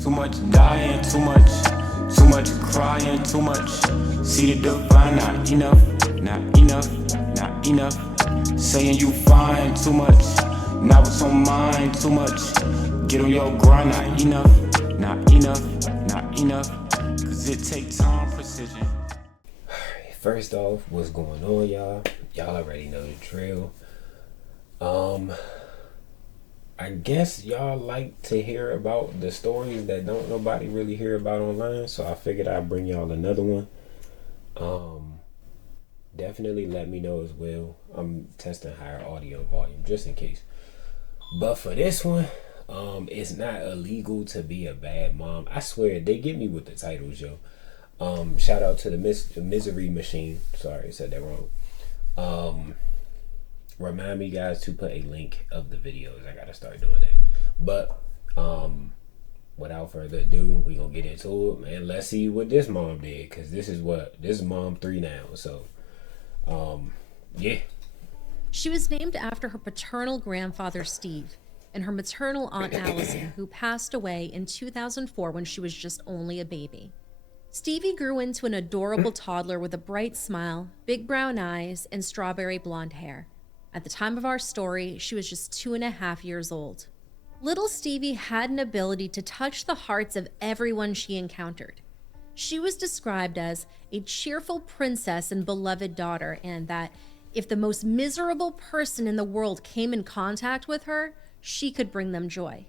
Too much dying, too much crying, too much. See the divine, not enough. Saying you fine, too much. Not what's on mine, too much. Get on your grind, not enough. Cause it take time, precision. First off, what's going on, y'all? Y'all already know the drill. I guess y'all like to hear about the stories that don't nobody really hear about online, so I figured I'd bring y'all another one. Definitely let me know as well. I'm testing higher audio volume just in case. But for this one, it's not illegal to be a bad mom. I swear they get me with the titles, yo. Shout out to the Misery Machine. Sorry, I said that wrong. Remind me, guys, to put a link of the videos. I gotta start doing that. But without further ado, we gonna get into it, man. Let's see what this mom did, cause this is mom 3 now. So, yeah. She was named after her paternal grandfather Steve and her maternal aunt Allison, who passed away in 2004 when she was just only a baby. Stevie grew into an adorable toddler with a bright smile, big brown eyes, and strawberry blonde hair. At the time of our story, she was just 2.5 years old. Little Stevie had an ability to touch the hearts of everyone she encountered. She was described as a cheerful princess and beloved daughter, and that if the most miserable person in the world came in contact with her, she could bring them joy.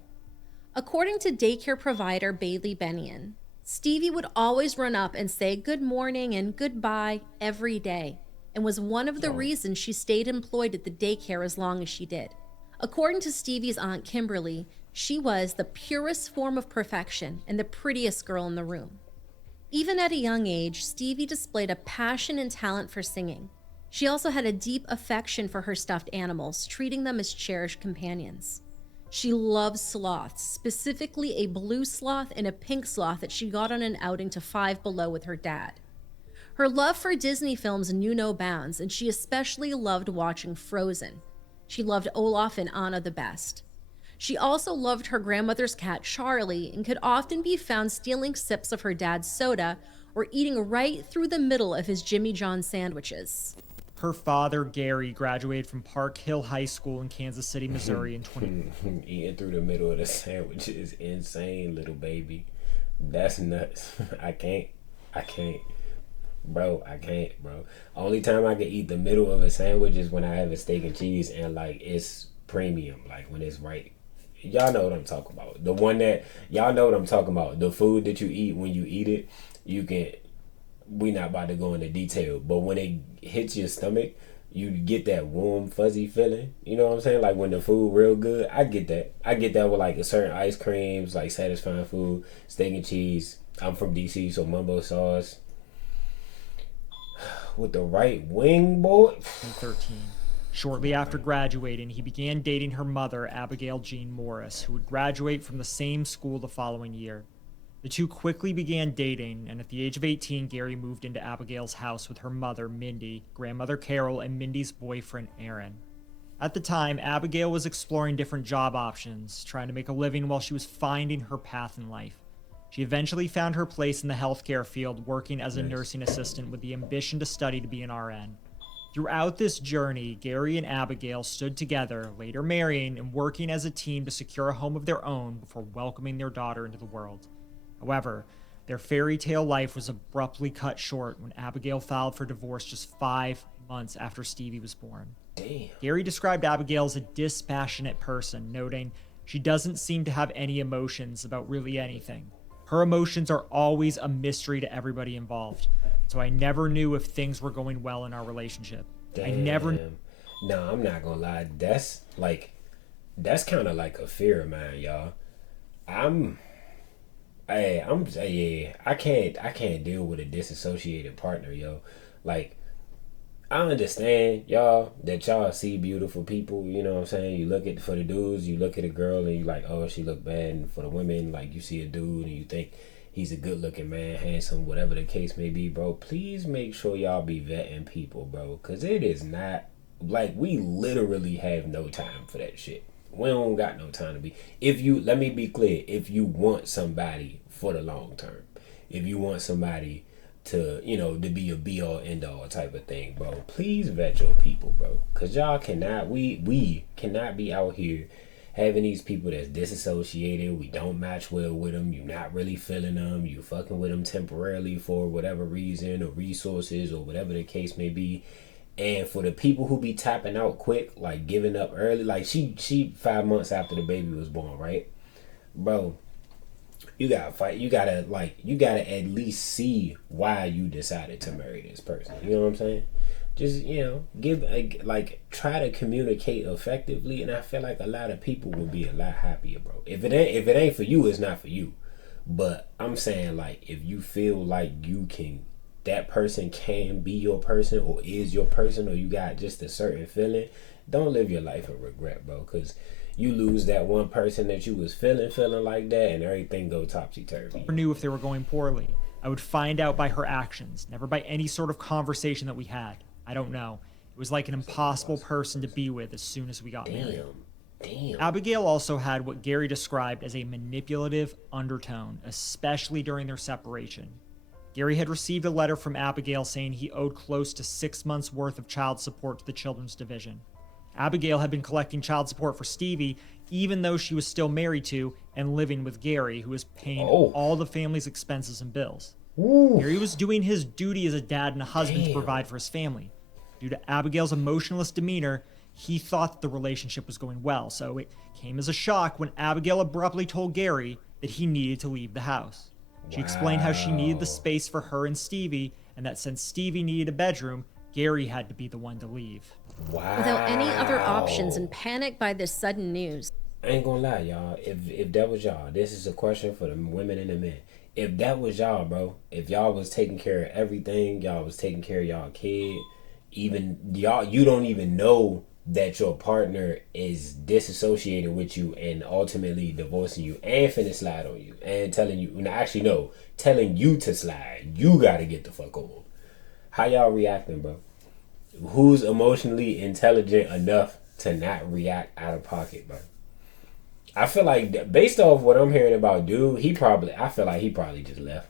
According to daycare provider Bailey Bennion, Stevie would always run up and say good morning and goodbye every day, and was one of the reasons she stayed employed at the daycare as long as she did. According to Stevie's aunt Kimberly, she was the purest form of perfection and the prettiest girl in the room. Even at a young age, Stevie displayed a passion and talent for singing. She also had a deep affection for her stuffed animals, treating them as cherished companions. She loved sloths, specifically a blue sloth and a pink sloth that she got on an outing to Five Below with her dad. Her love for Disney films knew no bounds, and she especially loved watching Frozen. She loved Olaf and Anna the best. She also loved her grandmother's cat Charlie and could often be found stealing sips of her dad's soda or eating right through the middle of his Jimmy John sandwiches. Her father, Gary, graduated from Park Hill High School in Kansas City, Missouri in Eating through the middle of the sandwich is insane, little baby. That's nuts. I can't. Bro, I can't, bro. Only time I can eat the middle of a sandwich is when I have a steak and cheese and, like, it's premium. Like, when it's right. Y'all know what I'm talking about. The one that, y'all know what I'm talking about. The food that you eat, when you eat it, you can, we not about to go into detail, but when it hits your stomach, you get that warm, fuzzy feeling. You know what I'm saying? Like, when the food real good, I get that. I get that with, like, certain ice creams, like, satisfying food, steak and cheese. I'm from DC, so mumbo sauce. With the right wing, boy. In 13. Shortly after graduating, he began dating her mother, Abigail Jean Morris, who would graduate from the same school the following year. The two quickly began dating, and at the age of 18, Gary moved into Abigail's house with her mother, Mindy, grandmother Carol, and Mindy's boyfriend, Aaron. At the time, Abigail was exploring different job options, trying to make a living while she was finding her path in life. She eventually found her place in the healthcare field, working as a nursing assistant with the ambition to study to be an RN. Throughout this journey, Gary and Abigail stood together, later marrying and working as a team to secure a home of their own before welcoming their daughter into the world. However, their fairy tale life was abruptly cut short when Abigail filed for divorce just 5 months after Stevie was born. Damn. Gary described Abigail as a dispassionate person, noting, "She doesn't seem to have any emotions about really anything. Her emotions are always a mystery to everybody involved. So I never knew if things were going well in our relationship." Damn. No, I'm not gonna lie. That's kind of like a fear of mine, y'all. I can't deal with a disassociated partner, yo. Like, I understand, y'all, that y'all see beautiful people, you know what I'm saying? You look at, for the dudes, you look at a girl and you like, oh, she look bad. And for the women, like, you see a dude and you think he's a good looking man, handsome, whatever the case may be, bro. Please make sure y'all be vetting people, bro. Because it is not, like, we literally have no time for that shit. We don't got no time to be. Let me be clear, if you want somebody for the long term, if you want somebody to, to be a be all end all type of thing, bro, please vet your people, bro. Cause y'all cannot, we cannot be out here having these people that's disassociated. We don't match well with them. You're not really feeling them. You fucking with them temporarily for whatever reason or resources or whatever the case may be. And for the people who be tapping out quick, like giving up early, like she 5 months after the baby was born, right? Bro, you gotta fight. You gotta at least see why you decided to marry this person. You know what I'm saying? Just, try to communicate effectively, and I feel like a lot of people will be a lot happier, bro. If it ain't for you, it's not for you. But I'm saying, like, if you feel like that person can be your person or is your person, or you got just a certain feeling, don't live your life in regret, bro, because you lose that one person that you was feeling like that, and everything go topsy-turvy. Never knew if they were going poorly. I would find out by her actions, never by any sort of conversation that we had. I don't know. It was like an impossible person to be with as soon as we got married. Damn. Abigail also had what Gary described as a manipulative undertone, especially during their separation. Gary had received a letter from Abigail saying he owed close to 6 months' worth of child support to the Children's Division. Abigail had been collecting child support for Stevie, even though she was still married to and living with Gary, who was paying all the family's expenses and bills. Ooh. Gary was doing his duty as a dad and a husband to provide for his family. Due to Abigail's emotionless demeanor, he thought that the relationship was going well, so it came as a shock when Abigail abruptly told Gary that he needed to leave the house. She explained how she needed the space for her and Stevie, and that since Stevie needed a bedroom, Gary had to be the one to leave. Wow. Without any other options and panicked by this sudden news. I ain't gonna lie, y'all. If that was y'all, this is a question for the women and the men. If that was y'all, bro, if y'all was taking care of everything, y'all was taking care of y'all kid, even y'all, you don't even know that your partner is disassociated with you and ultimately divorcing you and finna slide on you and telling you to slide. You gotta get the fuck over. How y'all reacting, bro? Who's emotionally intelligent enough to not react out of pocket, bro? I feel like based off what I'm hearing about dude, I feel like he probably just left.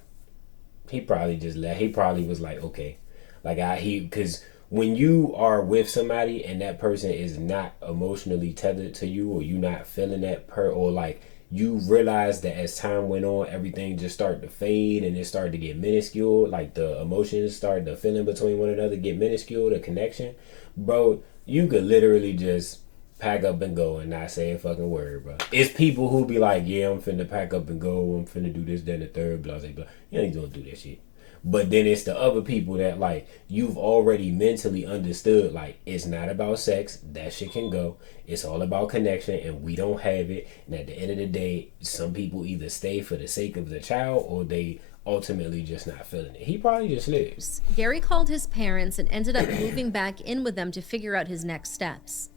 He probably was like, okay. Because when you are with somebody and that person is not emotionally tethered to you, or you not feeling that or like you realize that as time went on, everything just started to fade and it started to get minuscule, like the emotions started, the feeling between one another get minuscule, the connection, bro, you could literally just pack up and go and not say a fucking word, bro. It's people who be like, yeah, I'm finna pack up and go, I'm finna do this, then the third, blah, blah, blah. You ain't gonna do that shit. But then it's the other people that, like, you've already mentally understood, like, it's not about sex. That shit can go. It's all about connection, and we don't have it. And at the end of the day, some people either stay for the sake of the child, or they ultimately just not feeling it. He probably just lives. Gary called his parents and ended up moving back in with them to figure out his next steps.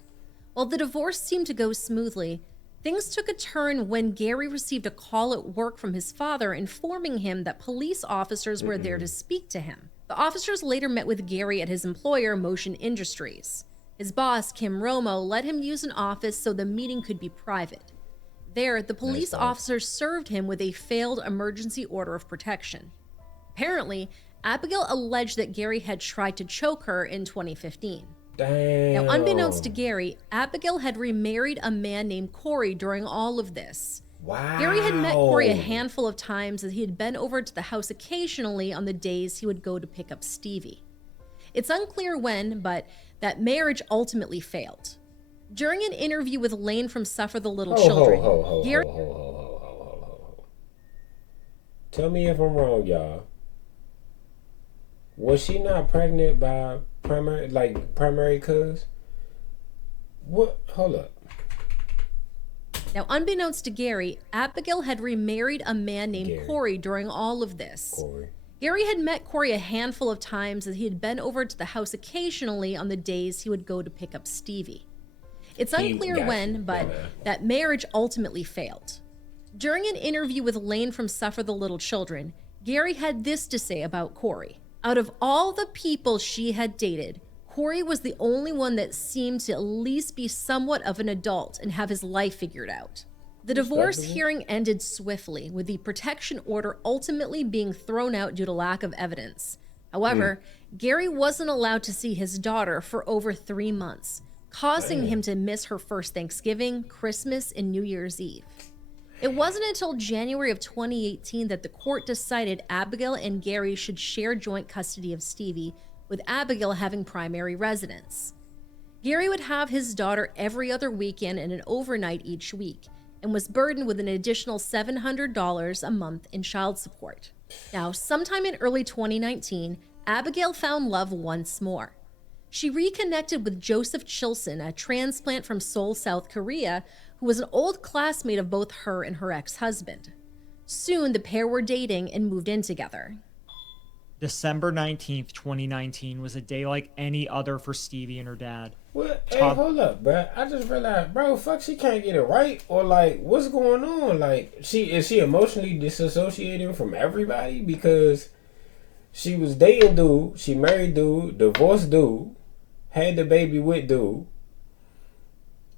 While the divorce seemed to go smoothly, things took a turn when Gary received a call at work from his father informing him that police officers were there to speak to him. The officers later met with Gary at his employer, Motion Industries. His boss, Kim Romo, let him use an office so the meeting could be private. There, the police officers served him with a failed emergency order of protection. Apparently, Abigail alleged that Gary had tried to choke her in 2015. Damn. Now, unbeknownst to Gary, Abigail had remarried a man named Corey during all of this. Wow. Gary had met Corey a handful of times as he had been over to the house occasionally on the days he would go to pick up Stevie. It's unclear when, but that marriage ultimately failed. During an interview with Lane from Suffer the Little Children, Gary... Tell me if I'm wrong, y'all. Was she not pregnant by primary cuz? What? Hold up. Now, unbeknownst to Gary, Abigail had remarried a man named Corey during all of this. Gary had met Corey a handful of times as he had been over to the house occasionally on the days he would go to pick up Stevie. It's unclear when, but that marriage ultimately failed. During an interview with Lane from Suffer the Little Children, Gary had this to say about Corey. Out of all the people she had dated, Corey was the only one that seemed to at least be somewhat of an adult and have his life figured out. The divorce hearing ended swiftly, with the protection order ultimately being thrown out due to lack of evidence. However, Gary wasn't allowed to see his daughter for over 3 months, causing him to miss her first Thanksgiving, Christmas, and New Year's Eve. It wasn't until January of 2018 that the court decided Abigail and Gary should share joint custody of Stevie, with Abigail having primary residence. Gary would have his daughter every other weekend and an overnight each week, and was burdened with an additional $700 a month in child support. Now, sometime in early 2019, Abigail found love once more. She reconnected with Joseph Chilson, a transplant from Seoul, South Korea, who was an old classmate of both her and her ex-husband. Soon, the pair were dating and moved in together. December 19th, 2019 was a day like any other for Stevie and her dad. What? Hey, hold up, bro. I just realized, bro, fuck, she can't get it right? Or, like, what's going on? Like, is she emotionally disassociating from everybody? Because she was dating dude, she married dude, divorced dude, had the baby with dude.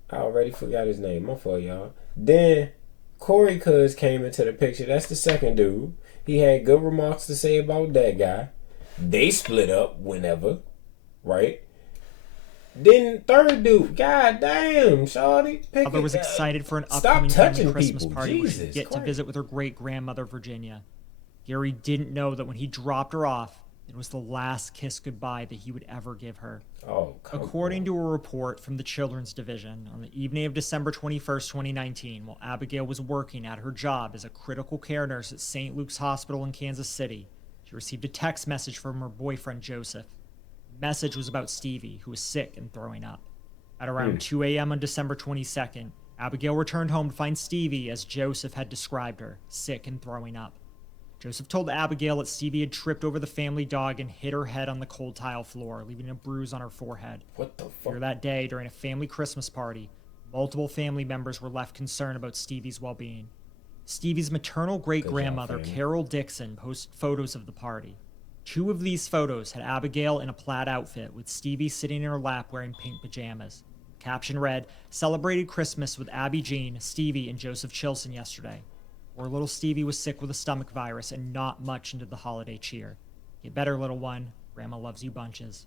I already forgot his name. My fault, y'all. Then Corey Cuz came into the picture. That's the second dude. He had good remarks to say about that guy. They split up whenever, right? Then third dude, god damn, shawty. Mother was excited for an upcoming family Christmas party where she'd get to visit with her great-grandmother, Virginia. Gary didn't know that when he dropped her off, it was the last kiss goodbye that he would ever give her. According to a report from the Children's Division, on the evening of December 21st, 2019, while Abigail was working at her job as a critical care nurse at St. Luke's Hospital in Kansas City, she received a text message from her boyfriend, Joseph. The message was about Stevie, who was sick and throwing up. At around 2 a.m. on December 22nd, Abigail returned home to find Stevie, as Joseph had described her, sick and throwing up. Joseph told Abigail that Stevie had tripped over the family dog and hit her head on the cold tile floor, leaving a bruise on her forehead. What the fuck? Later that day, during a family Christmas party, multiple family members were left concerned about Stevie's well-being. Stevie's maternal great-grandmother, Carol Dixon, posted photos of the party. 2 of these photos had Abigail in a plaid outfit, with Stevie sitting in her lap wearing pink pajamas. The caption read, "Celebrated Christmas with Abby Jean, Stevie, and Joseph Chilson yesterday." Poor little Stevie was sick with a stomach virus and not much into the holiday cheer. Get better, little one. Grandma loves you bunches.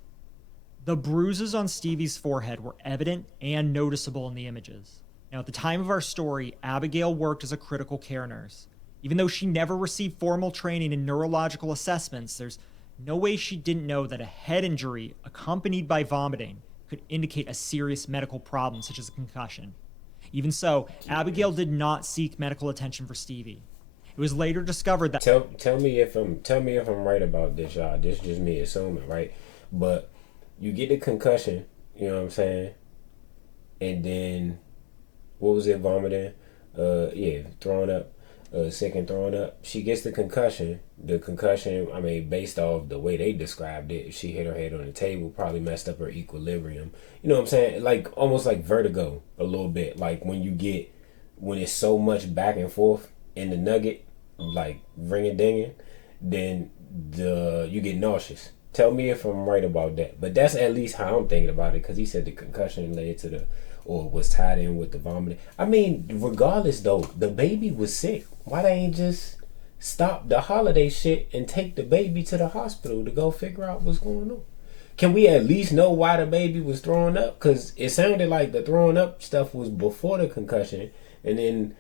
The bruises on Stevie's forehead were evident and noticeable in the images. Now, at the time of our story, Abigail worked as a critical care nurse. Even though she never received formal training in neurological assessments, there's no way she didn't know that a head injury accompanied by vomiting could indicate a serious medical problem such as a concussion. Even so, Abigail did not seek medical attention for Stevie. It was later discovered that... Tell me if I'm right about this, y'all. This is just me assuming, right? But you get the concussion, you know what I'm saying? And then, what was it, vomiting? Throwing up, sick and throwing up. She gets the concussion. The concussion, I mean, based off the way they described it, she hit her head on the table, probably messed up her equilibrium. You know what I'm saying? Like, almost like vertigo a little bit. Like, when it's so much back and forth in the nugget, like, ring-a-dinging, then you get nauseous. Tell me if I'm right about that. But that's at least how I'm thinking about it, because he said the concussion led to or was tied in with the vomiting. I mean, regardless, though, the baby was sick. Why they ain't just stop the holiday shit and take the baby to the hospital to go figure out what's going on? Can we at least know why the baby was throwing up? Because it sounded like the throwing up stuff was before the concussion. And then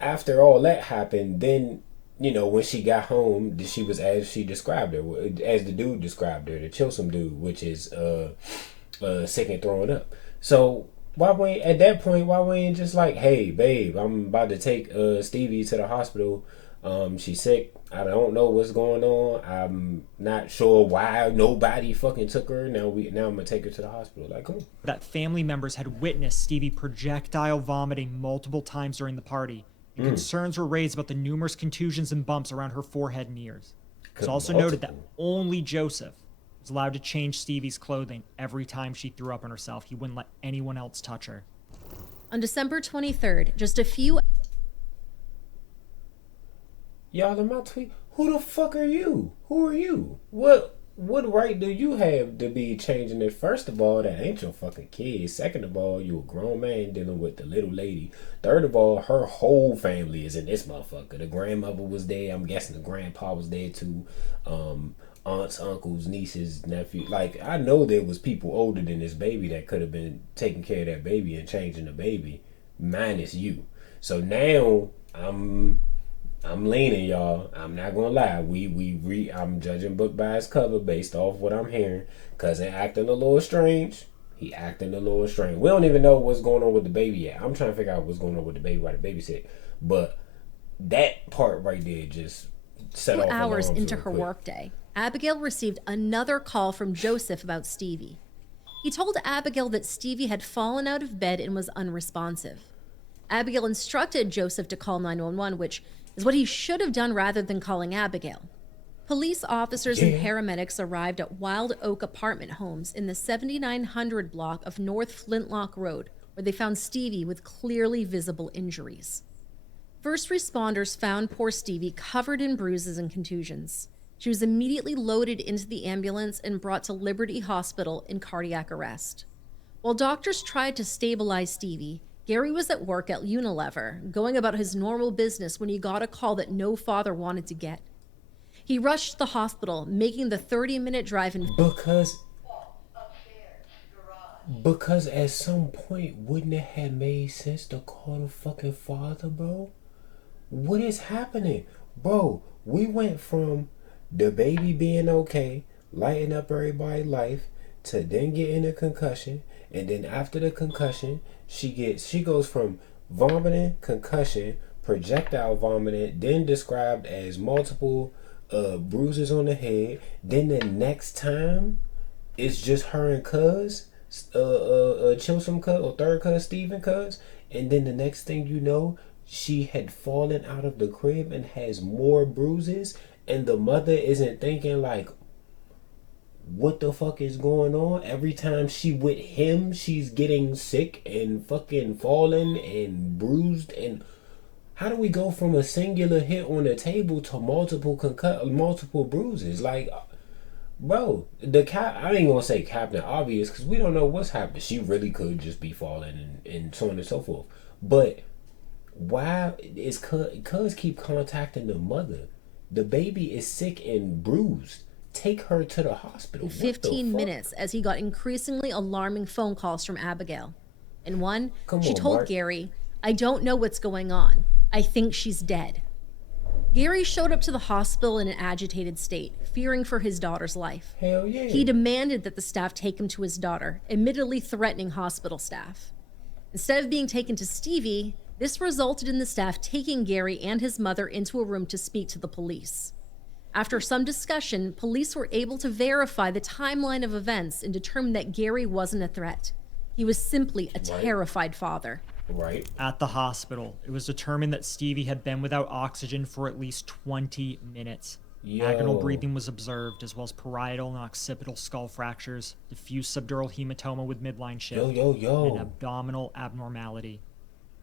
after all that happened, then, you know, when she got home, she was as she described her, as the dude described her, the Chilson dude, which is sick and throwing up. So at that point, why we ain't just like, hey, babe, I'm about to take Stevie to the hospital. She's sick. I don't know what's going on. I'm not sure why nobody fucking took her. Now I'm gonna take her to the hospital. Like, come on. That family members had witnessed Stevie projectile vomiting multiple times during the party, and concerns were raised about the numerous contusions and bumps around her forehead and ears. It was also noted that only Joseph was allowed to change Stevie's clothing every time she threw up on herself. He wouldn't let anyone else touch her. On December 23rd, just a few... Y'all in my tweet, who the fuck are you? Who are you? What What right do you have to be changing it? First of all, that ain't your fucking kid. Second of all, you a grown man dealing with the little lady. Third of all, her whole family is in this motherfucker. The grandmother was there. I'm guessing the grandpa was there too. Aunts, uncles, nieces, nephews. Like, I know there was people older than this baby that could have been taking care of that baby and changing the baby, minus you. So now I'm leaning, y'all. I'm not gonna lie. I'm judging book by its cover based off what I'm hearing. Cousin acting a little strange. He acting a little strange. We don't even know what's going on with the baby yet. I'm trying to figure out what's going on with the baby while the baby's sick. But that part right there just set off 2 hours alarms into real her quick. workday, Abigail received another call from Joseph about Stevie. He told Abigail that Stevie had fallen out of bed and was unresponsive. Abigail instructed Joseph to call 911, which is what he should have done rather than calling Abigail. Police officers and paramedics arrived at Wild Oak apartment homes in the 7900 block of North Flintlock Road, where they found Stevie with clearly visible injuries. First responders found poor Stevie covered in bruises and contusions. She was immediately loaded into the ambulance and brought to Liberty Hospital in cardiac arrest. While doctors tried to stabilize Stevie, Gary was at work at Unilever, going about his normal business when he got a call that no father wanted to get. He rushed to the hospital, making the 30-minute drive in Because at some point, wouldn't it have made sense to call the fucking father, bro? What is happening? Bro, we went from the baby being okay, lighting up everybody's life, to then getting a concussion, and then after the concussion, she goes from vomiting, concussion, projectile vomiting, then described as multiple bruises on the head. Then the next time, it's just her and cuz, Chisholm cuz, or third cuz, Stephen cuz. And then the next thing you know, she had fallen out of the crib and has more bruises. And the mother isn't thinking like, what the fuck is going on? Every time she with him, she's getting sick and fucking falling and bruised. And how do we go from a singular hit on the table to multiple bruises? Like, bro, I ain't gonna say Captain Obvious because we don't know what's happening. She really could just be falling and so on and so forth. But why is cuz keep contacting the mother? The baby is sick and bruised. Take her to the hospital. 15 minutes as he got increasingly alarming phone calls from Abigail. In one, she on, told Mark. Gary, "I don't know what's going on. I think she's dead." Gary showed up to the hospital in an agitated state, fearing for his daughter's life. Hell yeah. He demanded that the staff take him to his daughter, admittedly threatening hospital staff. Instead of being taken to Stevie, this resulted in the staff taking Gary and his mother into a room to speak to the police. After some discussion, police were able to verify the timeline of events and determine that Gary wasn't a threat. He was simply a terrified father. Right. At the hospital, it was determined that Stevie had been without oxygen for at least 20 minutes. Vaginal breathing was observed, as well as parietal and occipital skull fractures, diffuse subdural hematoma with midline shift, and abdominal abnormality.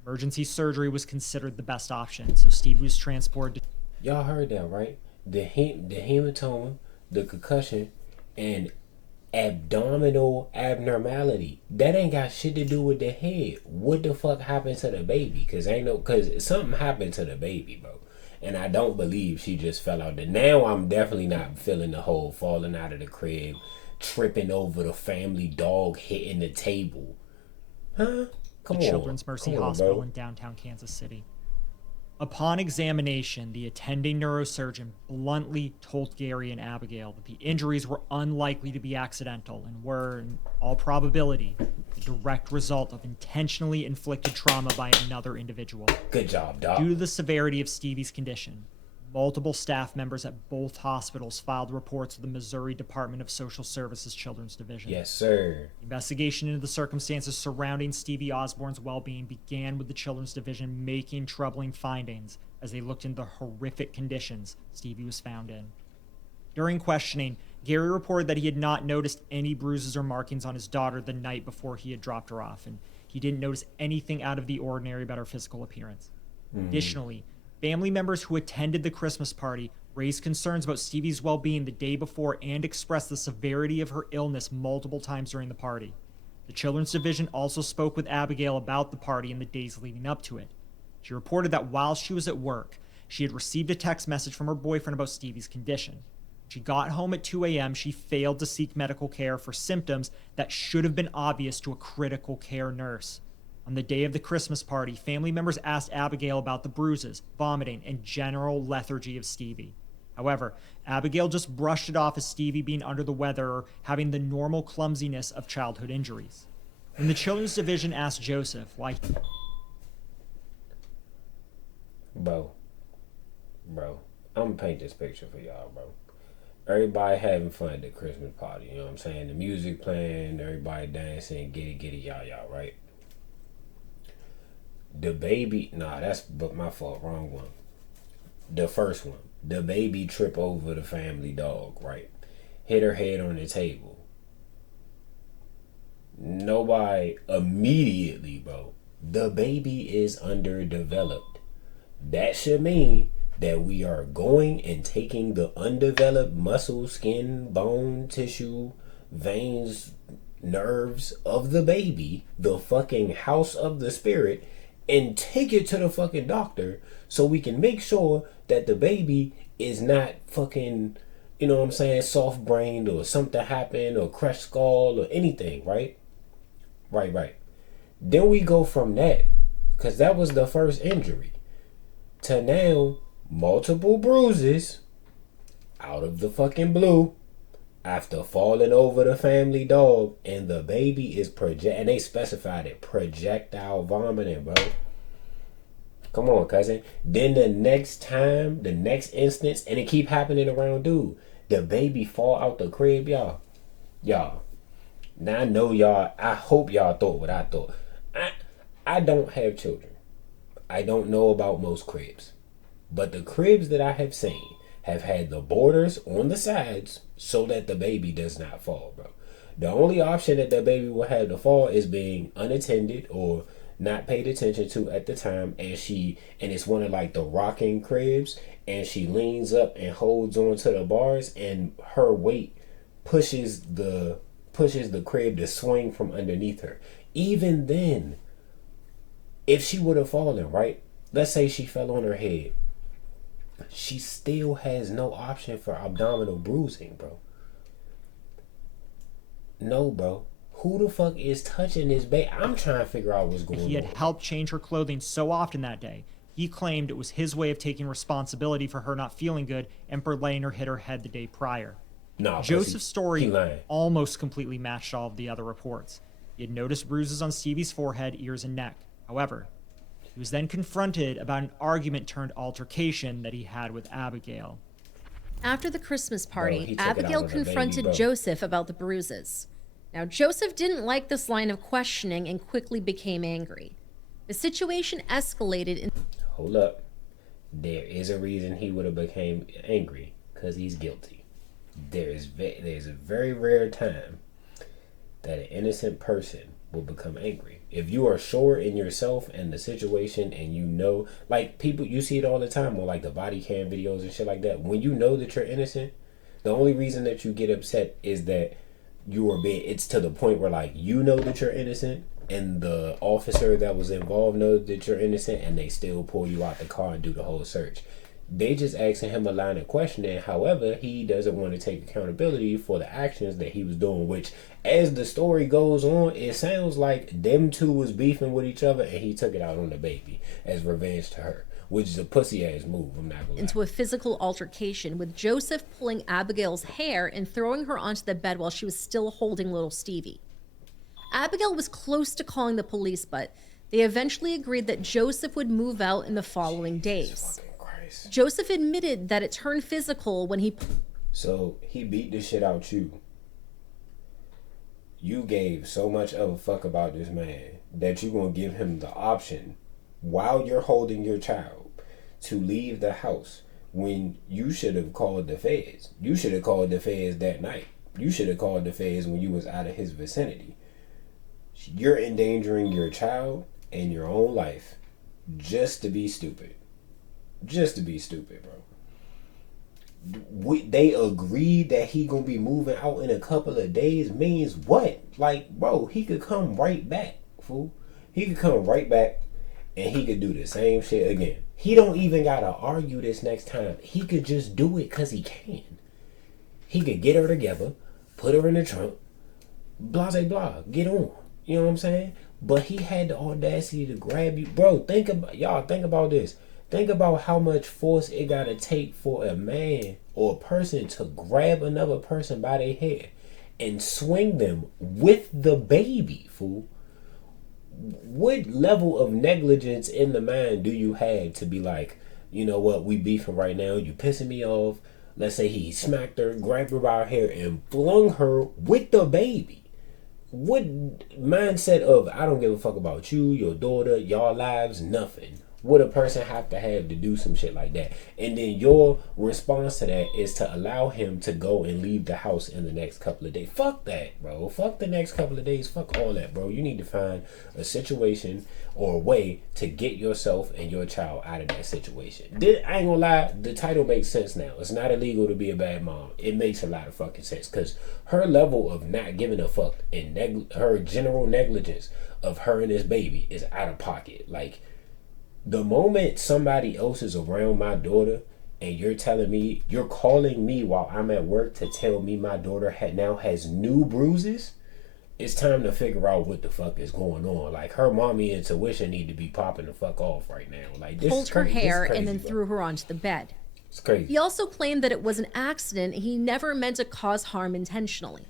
Emergency surgery was considered the best option, so Stevie was transported to... Y'all heard that, right? The hematoma, the concussion, and abdominal abnormality. That ain't got shit to do with the head. What the fuck happened to the baby? Cause something happened to the baby, bro. And I don't believe she just fell out. Now I'm definitely not feeling the whole falling out of the crib, tripping over the family dog, hitting the table. Huh? Come on. Children's Mercy Hospital in downtown Kansas City. Upon examination, the attending neurosurgeon bluntly told Gary and Abigail that the injuries were unlikely to be accidental and were, in all probability, the direct result of intentionally inflicted trauma by another individual. Good job, doc. Due to the severity of Stevie's condition, multiple staff members at both hospitals filed reports with the Missouri Department of Social Services Children's Division. Yes, sir. The investigation into the circumstances surrounding Stevie Osborne's well-being began with the Children's Division making troubling findings as they looked into the horrific conditions Stevie was found in. During questioning, Gary reported that he had not noticed any bruises or markings on his daughter the night before he had dropped her off, and he didn't notice anything out of the ordinary about her physical appearance. Additionally, Family members who attended the Christmas party raised concerns about Stevie's well-being the day before and expressed the severity of her illness multiple times during the party. The Children's Division also spoke with Abigail about the party in the days leading up to it. She reported that while she was at work, she had received a text message from her boyfriend about Stevie's condition. When she got home at 2 a.m., she failed to seek medical care for symptoms that should have been obvious to a critical care nurse. On the day of the Christmas party, family members asked Abigail about the bruises, vomiting, and general lethargy of Stevie. However, Abigail just brushed it off as Stevie being under the weather or having the normal clumsiness of childhood injuries. When the Children's Division asked Joseph why... Bro, I'm gonna paint this picture for y'all, bro. Everybody having fun at the Christmas party, you know what I'm saying? The music playing, everybody dancing, giddy, yah, right? The baby, that's but my fault, wrong one. The first one, the baby trip over the family dog, right? Hit her head on the table. Nobody immediately, bro. The baby is underdeveloped. That should mean that we are going and taking the undeveloped muscle, skin, bone, tissue, veins, nerves of the baby, the fucking house of the spirit, and take it to the fucking doctor so we can make sure that the baby is not fucking, you know what I'm saying, soft-brained or something happened or crushed skull or anything, right? Right. Then we go from that, because that was the first injury, to now multiple bruises out of the fucking blue after falling over the family dog, and the baby is and they specified it, projectile vomiting, bro. Come on, cousin. Then the next instance, and it keep happening around dude, the baby fall out the crib, y'all. Now I know y'all, I hope y'all thought what I thought. I don't have children. I don't know about most cribs. But the cribs that I have seen have had the borders on the sides so that the baby does not fall, bro. The only option that the baby will have to fall is being unattended or not paid attention to at the time, and it's one of like the rocking cribs, and she leans up and holds on to the bars, and her weight pushes the crib to swing from underneath her. Even then, if she would have fallen, right? Let's say she fell on her head. She still has no option for abdominal bruising, bro. No, bro. Who the fuck is touching this baby? I'm trying to figure out what's going on. He had helped change her clothing so often that day. He claimed it was his way of taking responsibility for her not feeling good and for letting her hit her head the day prior. Joseph's story almost completely matched all of the other reports. He had noticed bruises on Stevie's forehead, ears, and neck. However, he was then confronted about an argument-turned-altercation that he had with Abigail. After the Christmas party, Abigail confronted Joseph about the bruises. Now, Joseph didn't like this line of questioning and quickly became angry. The situation escalated. Hold up. There is a reason he would have became angry, because he's guilty. There's a very rare time that an innocent person will become angry. If you are sure in yourself and the situation, and you know, like people, you see it all the time on like the body cam videos and shit like that. When you know that you're innocent, the only reason that you get upset is that it's to the point where like you know that you're innocent, and the officer that was involved knows that you're innocent, and they still pull you out the car and do the whole search. They just asking him a line of questioning. However, he doesn't want to take accountability for the actions that he was doing, which, as the story goes on, it sounds like them two was beefing with each other, and he took it out on the baby as revenge to her, which is a pussy-ass move, I'm not gonna lie. Into a physical altercation, with Joseph pulling Abigail's hair and throwing her onto the bed while she was still holding little Stevie. Abigail was close to calling the police, but they eventually agreed that Joseph would move out in the following days. Joseph admitted that it turned physical when he... So, he beat the shit out you. You gave so much of a fuck about this man that you're going to give him the option, while you're holding your child, to leave the house when you should have called the feds. You should have called the feds that night. You should have called the feds when you was out of his vicinity. You're endangering your child and your own life just to be stupid. Just to be stupid, bro. They agreed that he gonna be moving out in a couple of days means what? Like, bro, he could come right back, fool. He could come right back and he could do the same shit again. He don't even gotta argue this next time. He could just do it cause he can. He could get her together, put her in the trunk, blah blah blah, get on. You know what I'm saying? But he had the audacity to grab you, bro. Think about this. Think about how much force it gotta take for a man or a person to grab another person by their hair and swing them with the baby, fool. What level of negligence in the mind do you have to be like, you know what, we beefing right now, you pissing me off. Let's say he smacked her, grabbed her by her hair, and flung her with the baby. What mindset of, I don't give a fuck about you, your daughter, y'all lives, nothing. Would a person have to do some shit like that? And then your response to that is to allow him to go and leave the house in the next couple of days. Fuck that, bro. Fuck the next couple of days. Fuck all that, bro. You need to find a situation or a way to get yourself and your child out of that situation. I ain't gonna lie, the title makes sense now. It's not illegal to be a bad mom. It makes a lot of fucking sense because her level of not giving a fuck and her general negligence of her and this baby is out of pocket. Like, the moment somebody else is around my daughter and you're calling me while I'm at work to tell me my daughter now has new bruises, it's time to figure out what the fuck is going on. Like, her mommy intuition need to be popping the fuck off right now. Like, this pulled her hair crazy, and then bro. threw her onto the bed. It's crazy. He also claimed that it was an accident. He never meant to cause harm intentionally.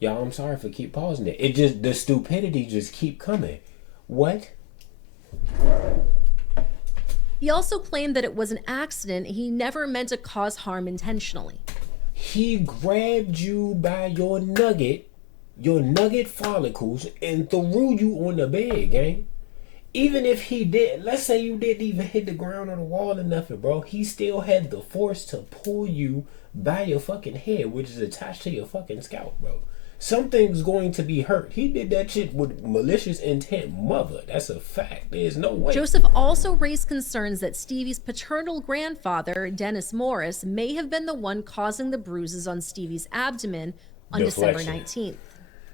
Y'all, I'm sorry for keep pausing it. The stupidity just keep coming. What? He also claimed that it was an accident. He never meant to cause harm intentionally. He grabbed you by your nugget follicles, and threw you on the bed, gang. Even if he did, let's say you didn't even hit the ground or the wall or nothing, bro. He still had the force to pull you by your fucking head, which is attached to your fucking scalp, bro. Something's going to be hurt. He did that shit with malicious intent, mother. That's a fact. There's no way. Joseph also raised concerns that Stevie's paternal grandfather, Dennis Morris, may have been the one causing the bruises on Stevie's abdomen on December 19th.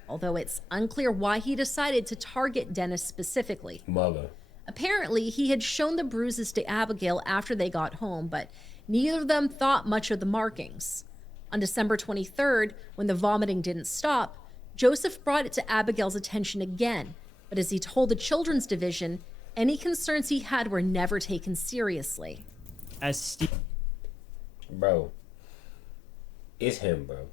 Although it's unclear why he decided to target Dennis specifically. Mother. Apparently, he had shown the bruises to Abigail after they got home, but neither of them thought much of the markings. On December 23rd, when the vomiting didn't stop, Joseph brought it to Abigail's attention again, but as he told the Children's Division, any concerns he had were never taken seriously. Bro, it's him, bro.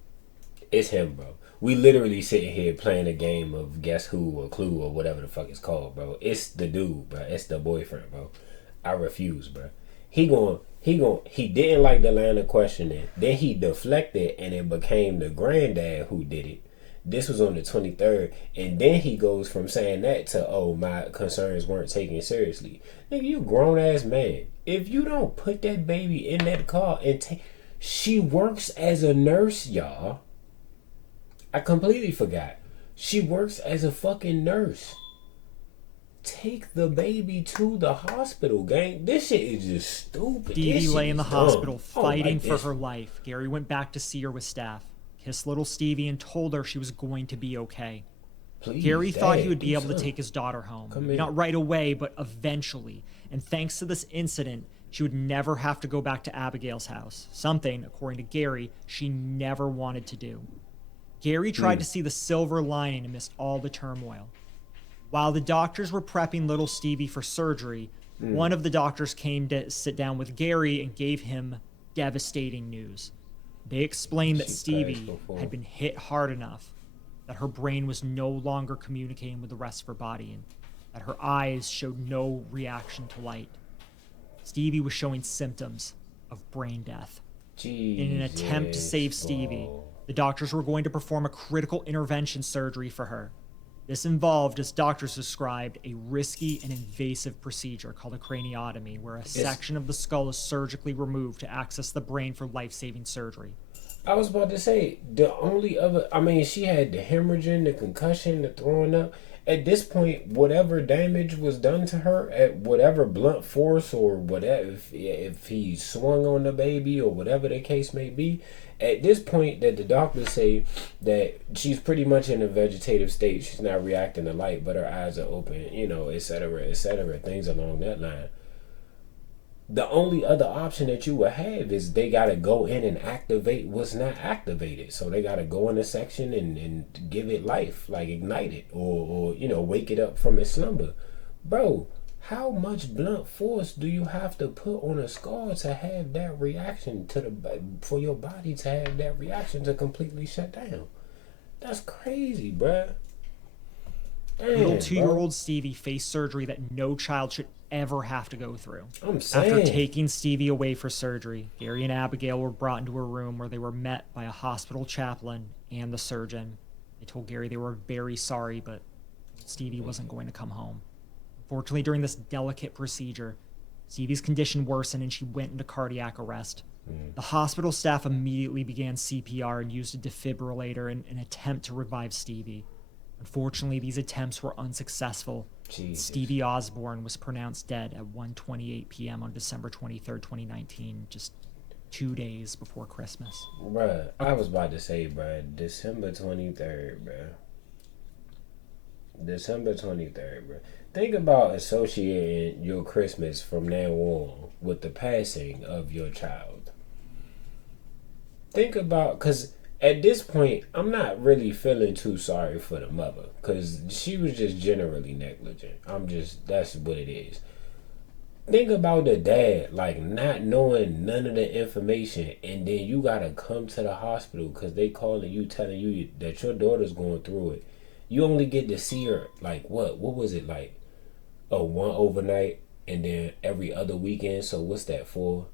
It's him, bro. We literally sitting here playing a game of Guess Who or Clue or whatever the fuck it's called, bro. It's the dude, bro. It's the boyfriend, bro. I refuse, bro. He didn't like the line of questioning. Then he deflected and it became the granddad who did it. This was on the 23rd. And then he goes from saying that to, oh, my concerns weren't taken seriously. Nigga, you grown ass man. If you don't put that baby in that car and she works as a nurse, y'all. I completely forgot. She works as a fucking nurse. Take the baby to the hospital, gang. This shit is just stupid. Stevie lay in the hospital fighting like for her life. Gary went back to see her with staff, kissed little Stevie, and told her she was going to be okay. Please, Gary thought Dad, he would be able something. to take his daughter home. Come here. Not right away, but eventually. And thanks to this incident, she would never have to go back to Abigail's house. Something, according to Gary, she never wanted to do. Gary tried to see the silver lining amidst all the turmoil. While the doctors were prepping little Stevie for surgery, one of the doctors came to sit down with Gary and gave him devastating news. They explained that Stevie had been hit hard enough that her brain was no longer communicating with the rest of her body and that her eyes showed no reaction to light. Stevie was showing symptoms of brain death. In an attempt to save Stevie, the doctors were going to perform a critical intervention surgery for her. This involved, as doctors described, a risky and invasive procedure called a craniotomy, where a section of the skull is surgically removed to access the brain for life-saving surgery. I was about to say, the only other, I mean, she had the hemorrhaging, the concussion, the throwing up, at this point, whatever damage was done to her, at whatever blunt force or whatever, if he swung on the baby or whatever the case may be, at this point that the doctors say that she's pretty much in a vegetative state, she's not reacting to light, but her eyes are open, you know, etc., things along that line. The only other option that you would have is they got to go in and activate what's not activated. So they got to go in a section and give it life, like ignite it or, you know, wake it up from its slumber. Bro, how much blunt force do you have to put on a scar to have that reaction for your body to have that reaction to completely shut down? That's crazy, bruh. Little 2-year-old Stevie faced surgery that no child should ever have to go through. I'm saying. After taking Stevie away for surgery, Gary and Abigail were brought into a room where they were met by a hospital chaplain and the surgeon. They told Gary they were very sorry, but Stevie wasn't going to come home. Unfortunately, during this delicate procedure, Stevie's condition worsened and she went into cardiac arrest. The hospital staff immediately began CPR and used a defibrillator in an attempt to revive Stevie. Unfortunately, these attempts were unsuccessful. Jesus. Stevie Osborne was pronounced dead at 1:28 p.m. on December 23rd, 2019, just 2 days before Christmas. Bruh, I was about to say, bruh, December 23rd, bruh. December 23rd, bruh. Think about associating your Christmas from now on with the passing of your child. Think about, because at this point, I'm not really feeling too sorry for the mother, because she was just generally negligent. That's what it is. Think about the dad, like, not knowing none of the information, and then you gotta come to the hospital because they calling you, telling you that your daughter's going through it. You only get to see her, like, what was it, like, one overnight, and then every other weekend, so what's that, 4,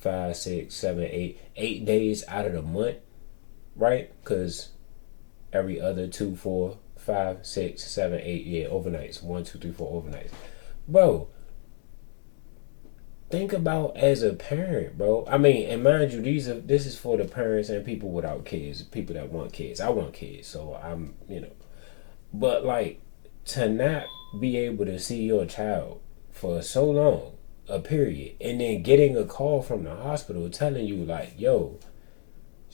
5, 6, 7, 8 days out of the month? Right? Because every other 2, 4, 5, 6, 7, 8, yeah, overnights. 1, 2, 3, 4 overnights. Bro, think about as a parent, bro. I mean, and mind you, this is for the parents and people without kids, people that want kids. I want kids, so I'm, you know. But like, to not be able to see your child for so long, a period, and then getting a call from the hospital telling you like, yo,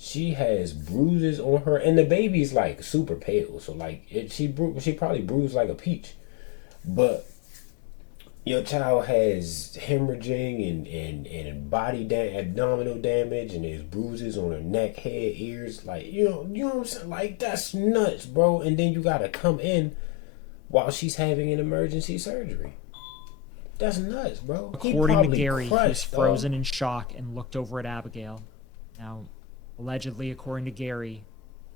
she has bruises on her, and the baby's like super pale, so like she probably bruised like a peach, but your child has hemorrhaging and abdominal damage, and there's bruises on her neck, head, ears, like you know what I'm saying? Like, that's nuts, bro. And then you gotta come in while she's having an emergency surgery. That's nuts, bro. According to Gary, he was frozen in shock and looked over at Abigail. Now, allegedly, according to Gary,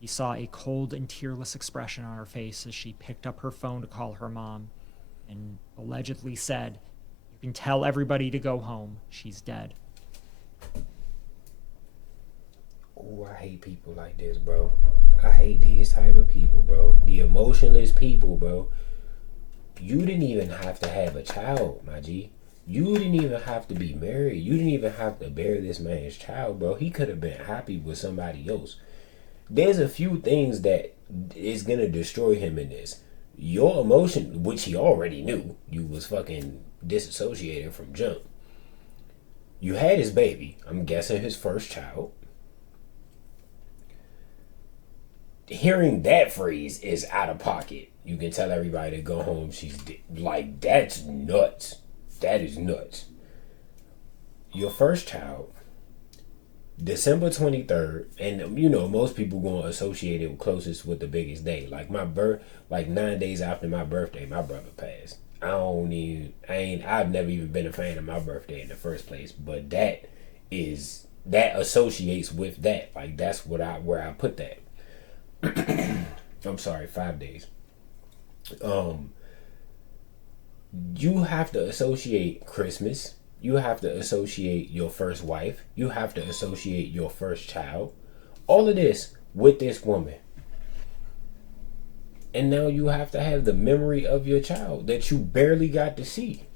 he saw a cold and tearless expression on her face as she picked up her phone to call her mom, and allegedly said, "You can tell everybody to go home. She's dead." Oh, I hate people like this, bro. I hate these type of people, bro. The emotionless people, bro. You didn't even have to have a child, my G. You didn't even have to be married. You didn't even have to bear this man's child, bro. He could have been happy with somebody else. There's a few things that is gonna destroy him in this. Your emotion, which he already knew, you was fucking disassociated from jump. You had his baby. I'm guessing his first child. Hearing that phrase is out of pocket. You can tell everybody to go home. She's like, that's nuts. That is nuts. Your first child, December 23rd, and you know, most people gonna associate it closest with the biggest day. Like my like 9 days after my birthday, my brother passed. I've never even been a fan of my birthday in the first place, but that associates with that. Like, that's where I put that. I'm sorry, 5 days. You have to associate Christmas. You have to associate your first wife. You have to associate your first child. All of this with this woman. And now you have to have the memory of your child that you barely got to see.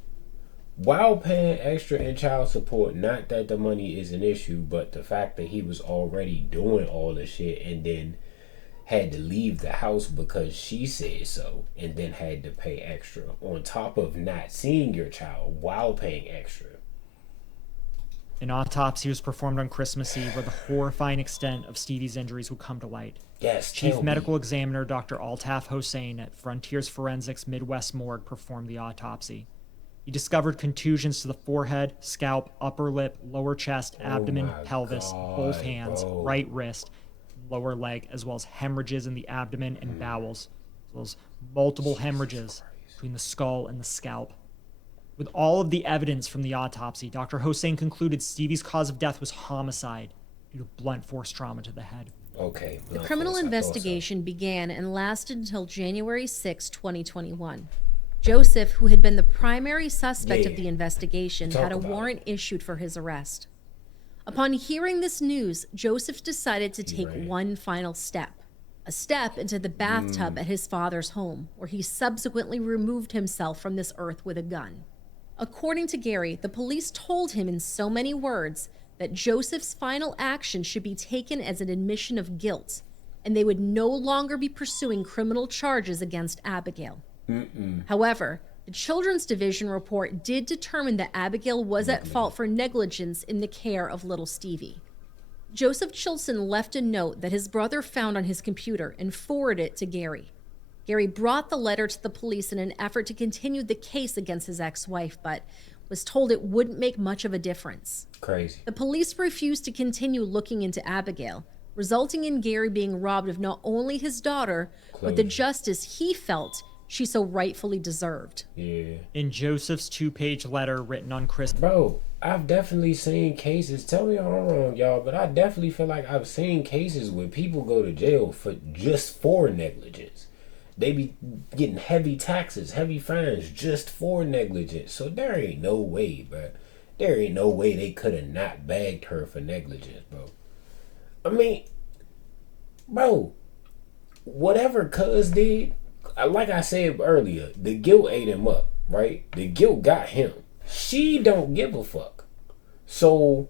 While paying extra in child support, not that the money is an issue, but the fact that he was already doing all the shit, and then had to leave the house because she said so, and then had to pay extra on top of not seeing your child while paying extra. An autopsy was performed on Christmas Eve where the horrifying extent of Stevie's injuries would come to light. Yes, Chief Medical Examiner Dr. Altaf Hossein at Frontiers Forensics Midwest Morgue performed the autopsy. He discovered contusions to the forehead, scalp, upper lip, lower chest, abdomen, pelvis, both hands, right wrist, lower leg, as well as hemorrhages in the abdomen and bowels, as well as multiple hemorrhages between the skull and the scalp. With all of the evidence from the autopsy, Dr. Hossein concluded Stevie's cause of death was homicide due to blunt force trauma to the head. Okay. The criminal investigation began and lasted until January 6, 2021. Joseph, who had been the primary suspect of the investigation, had a warrant issued for his arrest. Upon hearing this news, Joseph decided to take one final step, a step into the bathtub at his father's home, where he subsequently removed himself from this earth with a gun. According to Gary, the police told him in so many words that Joseph's final action should be taken as an admission of guilt, and they would no longer be pursuing criminal charges against Abigail. However, the Children's Division report did determine that Abigail was at fault for negligence in the care of little Stevie. Joseph Chilson left a note that his brother found on his computer and forwarded it to Gary. Gary brought the letter to the police in an effort to continue the case against his ex-wife, but was told it wouldn't make much of a difference. Crazy. The police refused to continue looking into Abigail, resulting in Gary being robbed of not only his daughter, but the justice he felt she so rightfully deserved. Yeah. In Joseph's 2-page letter written on Christmas... Bro, I've definitely seen cases, tell me I'm wrong, y'all, but I definitely feel like I've seen cases where people go to jail for just for negligence. They be getting heavy taxes, heavy fines just for negligence. So there ain't no way, bro. There ain't no way they could have not bagged her for negligence, bro. I mean, bro, whatever Cuz did, like I said earlier, the guilt ate him up, right? The guilt got him. She don't give a fuck. So,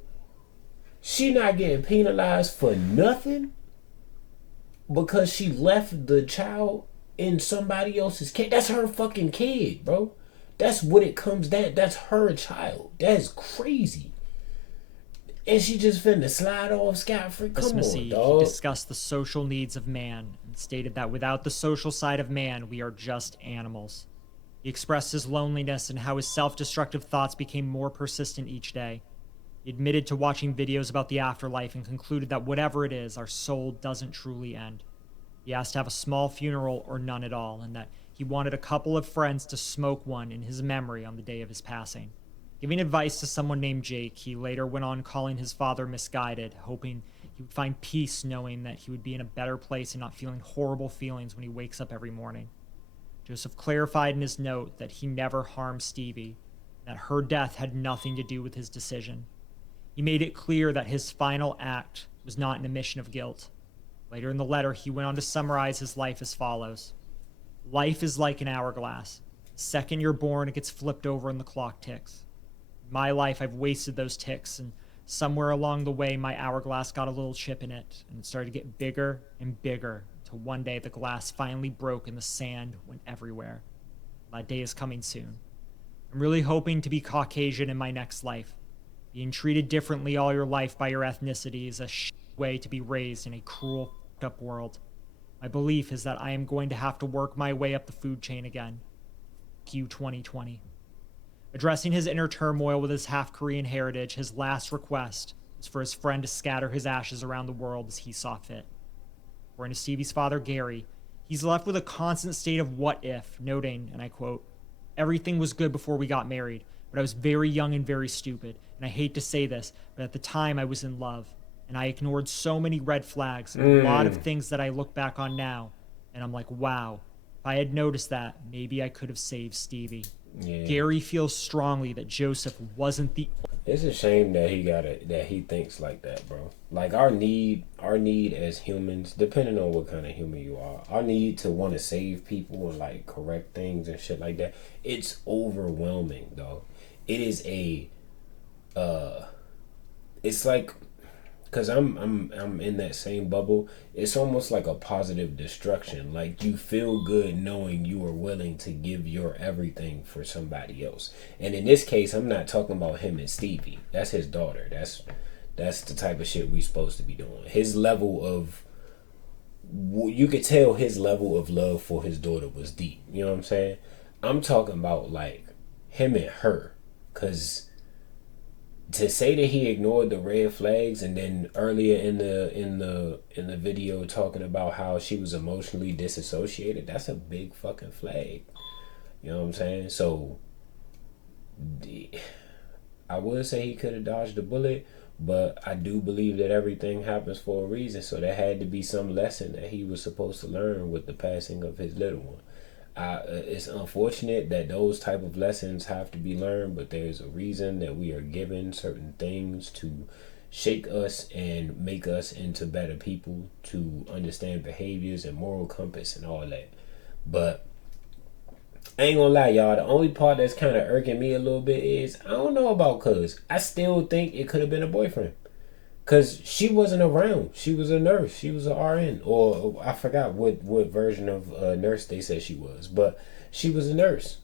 she not getting penalized for nothing because she left the child in somebody else's kid. That's her fucking kid, bro. That's what it comes down. That's her child. That's crazy. And she just finna slide off scot-free. Come on, dog. He discussed the social needs of man and stated that without the social side of man, we are just animals. He expressed his loneliness and how his self-destructive thoughts became more persistent each day. He admitted to watching videos about the afterlife and concluded that whatever it is, our soul doesn't truly end. He asked to have a small funeral or none at all, and that he wanted a couple of friends to smoke one in his memory on the day of his passing. Giving advice to someone named Jake, he later went on calling his father misguided, hoping he would find peace knowing that he would be in a better place and not feeling horrible feelings when he wakes up every morning. Joseph clarified in his note that he never harmed Stevie, that her death had nothing to do with his decision. He made it clear that his final act was not an admission of guilt. Later in the letter, he went on to summarize his life as follows. Life is like an hourglass. The second you're born, it gets flipped over and the clock ticks. In my life, I've wasted those ticks, and somewhere along the way, my hourglass got a little chip in it, and it started to get bigger and bigger, until one day the glass finally broke and the sand went everywhere. That day is coming soon. I'm really hoping to be Caucasian in my next life. Being treated differently all your life by your ethnicity is a way to be raised in a cruel, f***ed up world. My belief is that I am going to have to work my way up the food chain again. Q 2020. Addressing his inner turmoil with his half-Korean heritage, his last request was for his friend to scatter his ashes around the world as he saw fit. According to Stevie's father, Gary, he's left with a constant state of what if, noting, and I quote, "Everything was good before we got married, but I was very young and very stupid, and I hate to say this, but at the time I was in love, and I ignored so many red flags and a lot of things that I look back on now, and I'm like, wow, if I had noticed that, maybe I could have saved Stevie." Yeah. Gary feels strongly that Joseph wasn't the... It's a shame that he thinks like that, bro. Like our need as humans, depending on what kind of human you are, our need to want to save people and like correct things and shit like that, it's overwhelming, dog. It is it's like, cause I'm in that same bubble. It's almost like a positive destruction. Like you feel good knowing you are willing to give your everything for somebody else. And in this case, I'm not talking about him and Stevie. That's his daughter. That's the type of shit we supposed to be doing. His level of, you could tell his level of love for his daughter was deep. You know what I'm saying? I'm talking about like him and her, cause to say that he ignored the red flags, and then earlier in the video talking about how she was emotionally disassociated, that's a big fucking flag. You know what I'm saying? So I would say he could have dodged the bullet, but I do believe that everything happens for a reason. So there had to be some lesson that he was supposed to learn with the passing of his little one. It's unfortunate that those type of lessons have to be learned, but there's a reason that we are given certain things to shake us and make us into better people, to understand behaviors and moral compass and all that. But I ain't gonna lie, y'all, the only part that's kind of irking me a little bit is I don't know about cuz. I still think it could have been a boyfriend. Cause she wasn't around. She was a nurse. She was an RN, or I forgot what version of nurse they said she was, but she was a nurse.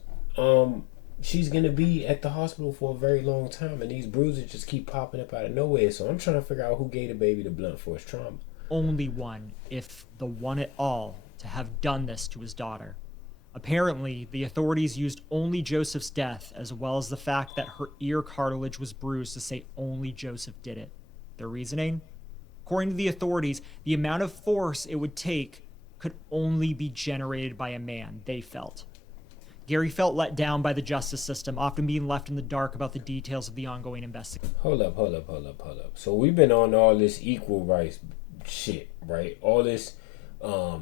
She's gonna be at the hospital for a very long time, and these bruises just keep popping up out of nowhere. So I'm trying to figure out who gave the baby the blunt force trauma. Only one, if the one at all, to have done this to his daughter. Apparently, the authorities used only Joseph's death, as well as the fact that her ear cartilage was bruised, to say only Joseph did it. Their reasoning? According to the authorities, the amount of force it would take could only be generated by a man, they felt. Gary felt let down by the justice system, often being left in the dark about the details of the ongoing investigation. Hold up. So we've been on all this equal rights shit, right? All this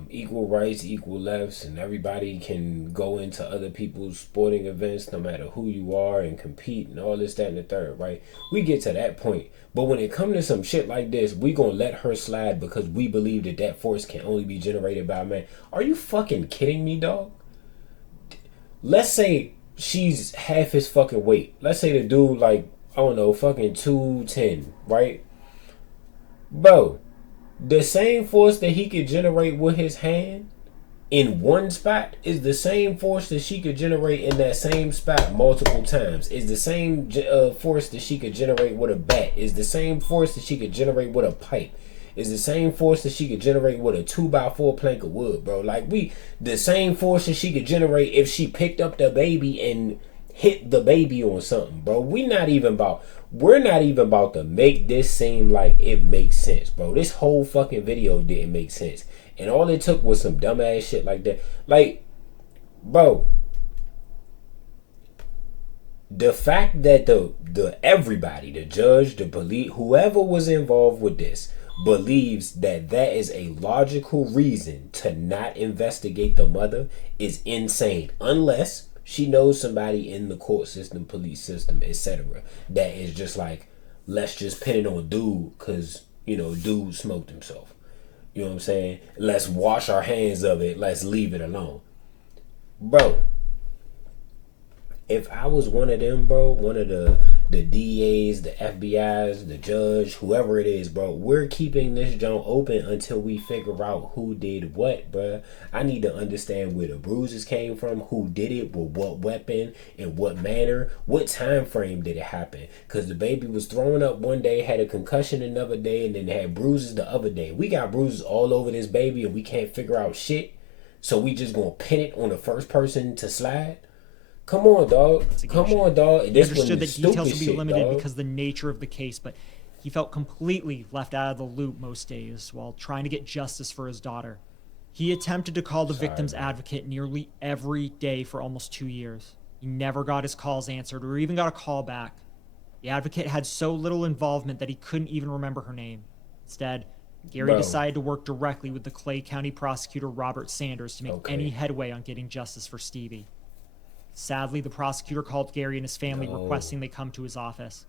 equal rights, equal lefts, and everybody can go into other people's sporting events no matter who you are and compete and all this, that, and the third, right? We get to that point. But when it comes to some shit like this, we gonna let her slide because we believe that that force can only be generated by a man. Are you fucking kidding me, dog? Let's say she's half his fucking weight. Let's say the dude, like, I don't know, fucking 210, right? Bro, the same force that he could generate with his hand in one spot is the same force that she could generate in that same spot multiple times. Is the same force that she could generate with a bat. Is the same force that she could generate with a pipe. Is the same force that she could generate with a 2x4 plank of wood, bro. Like, the same force that she could generate if she picked up the baby and hit the baby on something, bro. We're not even about to make this seem like it makes sense, bro. This whole fucking video didn't make sense. And all it took was some dumbass shit like that. Like, bro, the fact that the everybody, the judge, the police, whoever was involved with this, believes that that is a logical reason to not investigate the mother is insane. Unless she knows somebody in the court system, police system, etc., that is just like, let's just pin it on dude because, you know, dude smoked himself. You know what I'm saying? Let's wash our hands of it. Let's leave it alone. Bro, if I was one of them, bro, one of the DAs, the FBIs, the judge, whoever it is, bro, we're keeping this joint open until we figure out who did what, bro. I need to understand where the bruises came from, who did it, with what weapon, in what manner, what time frame did it happen. Because the baby was thrown up one day, had a concussion another day, and then had bruises the other day. We got bruises all over this baby and we can't figure out shit. So we just gonna pin it on the first person to slide? Come on, dog. Come on, dog. He understood that details would be shit, limited dog. because of the nature of the case, but he felt completely left out of the loop most days while trying to get justice for his daughter. He attempted to call the victim's advocate nearly every day for almost 2 years. He never got his calls answered or even got a call back. The advocate had so little involvement that he couldn't even remember her name. Instead, Gary decided to work directly with the Clay County prosecutor Robert Sanders to make any headway on getting justice for Stevie. Sadly, the prosecutor called Gary and his family requesting they come to his office.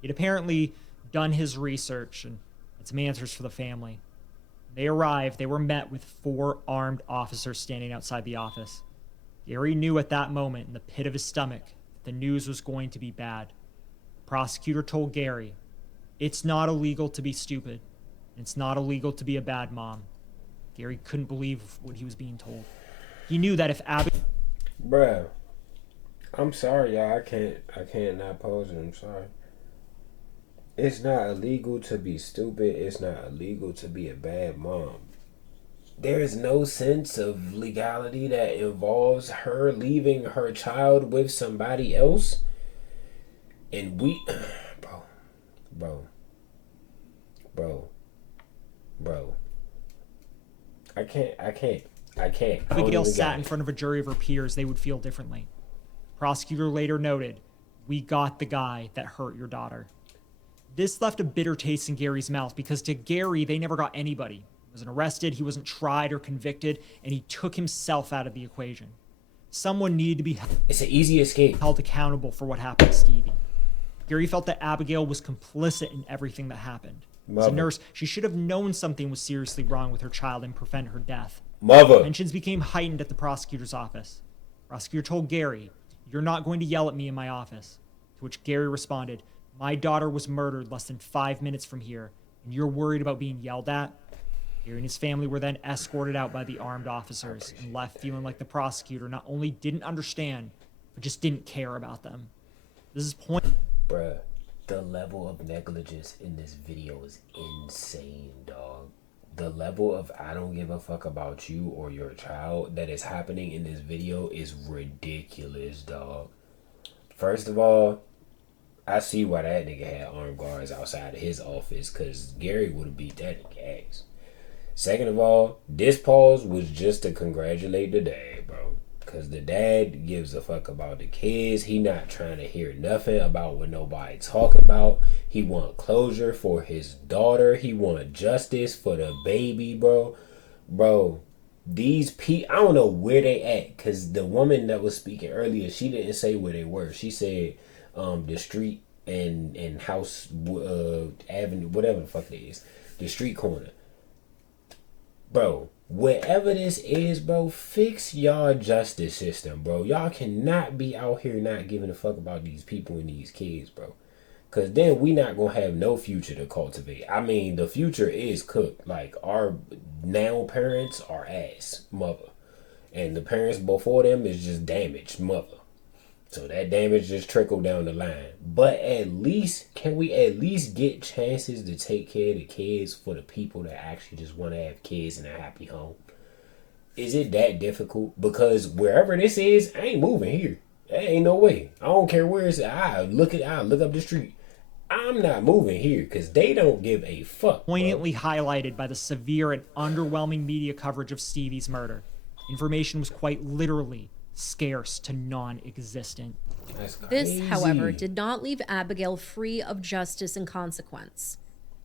He'd apparently done his research and had some answers for the family. When they arrived, they were met with 4 armed officers standing outside the office. Gary knew at that moment in the pit of his stomach that the news was going to be bad. The prosecutor told Gary, It's not illegal to be stupid. It's not illegal to be a bad mom. Gary couldn't believe what he was being told. He knew that if Abigail... Bruh, I'm sorry, y'all. I can't not pose it. I'm sorry. It's not illegal to be stupid. It's not illegal to be a bad mom. There is no sense of legality that involves her leaving her child with somebody else. And we... Bro. I can't. Abigail sat in front of a jury of her peers, they would feel differently. Prosecutor later noted, "We got the guy that hurt your daughter." This left a bitter taste in Gary's mouth because to Gary, they never got anybody. He wasn't arrested, he wasn't tried or convicted, and he took himself out of the equation. Someone needed to be It's an easy escape. held accountable for what happened to Stevie. Gary felt that Abigail was complicit in everything that happened. As a nurse, she should have known something was seriously wrong with her child and prevent her death. Tensions became heightened at the prosecutor's office. Prosecutor told Gary, "You're not going to yell at me in my office." To which Gary responded, "My daughter was murdered less than 5 minutes from here, and you're worried about being yelled at?" Gary and his family were then escorted out by the armed officers and left feeling like the prosecutor not only didn't understand, but just didn't care about them. This is Bruh, the level of negligence in this video is insane, dog. The level of I don't give a fuck about you or your child that is happening in this video is ridiculous, dog. First of all, I see why that nigga had armed guards outside of his office, because Gary would have beat that nigga ass. Second of all, this pause was just to congratulate the dad, bro. Because the dad gives a fuck about the kids. He not trying to hear nothing about what nobody talking about. He want closure for his daughter. He want justice for the baby, bro. Bro, these people, I don't know where they at. Because the woman that was speaking earlier, she didn't say where they were. She said the street and house avenue, whatever the fuck it is. The street corner. Bro, wherever this is, bro, fix y'all justice system, bro. Y'all cannot be out here not giving a fuck about these people and these kids, bro. Because then we not going to have no future to cultivate. I mean, the future is cooked. Like, our now parents are ass, mother. And the parents before them is just damaged, mother. So that damage just trickled down the line. But at least, can we at least get chances to take care of the kids for the people that actually just want to have kids in a happy home? Is it that difficult? Because wherever this is, I ain't moving here. There ain't no way. I don't care where it's at. I look up the street. I'm not moving here because they don't give a fuck. Poignantly highlighted by the severe and underwhelming media coverage of Stevie's murder. Information was quite literally scarce to non-existent. This, however, did not leave Abigail free of justice and consequence.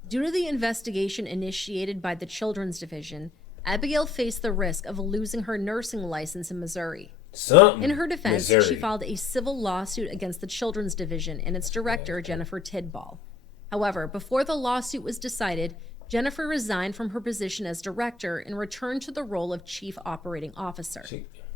Due to the investigation initiated by the Children's Division, Abigail faced the risk of losing her nursing license in Missouri. In her defense, she filed a civil lawsuit against the Children's Division and its director, Jennifer Tidball. However, before the lawsuit was decided, Jennifer resigned from her position as director and returned to the role of chief operating officer.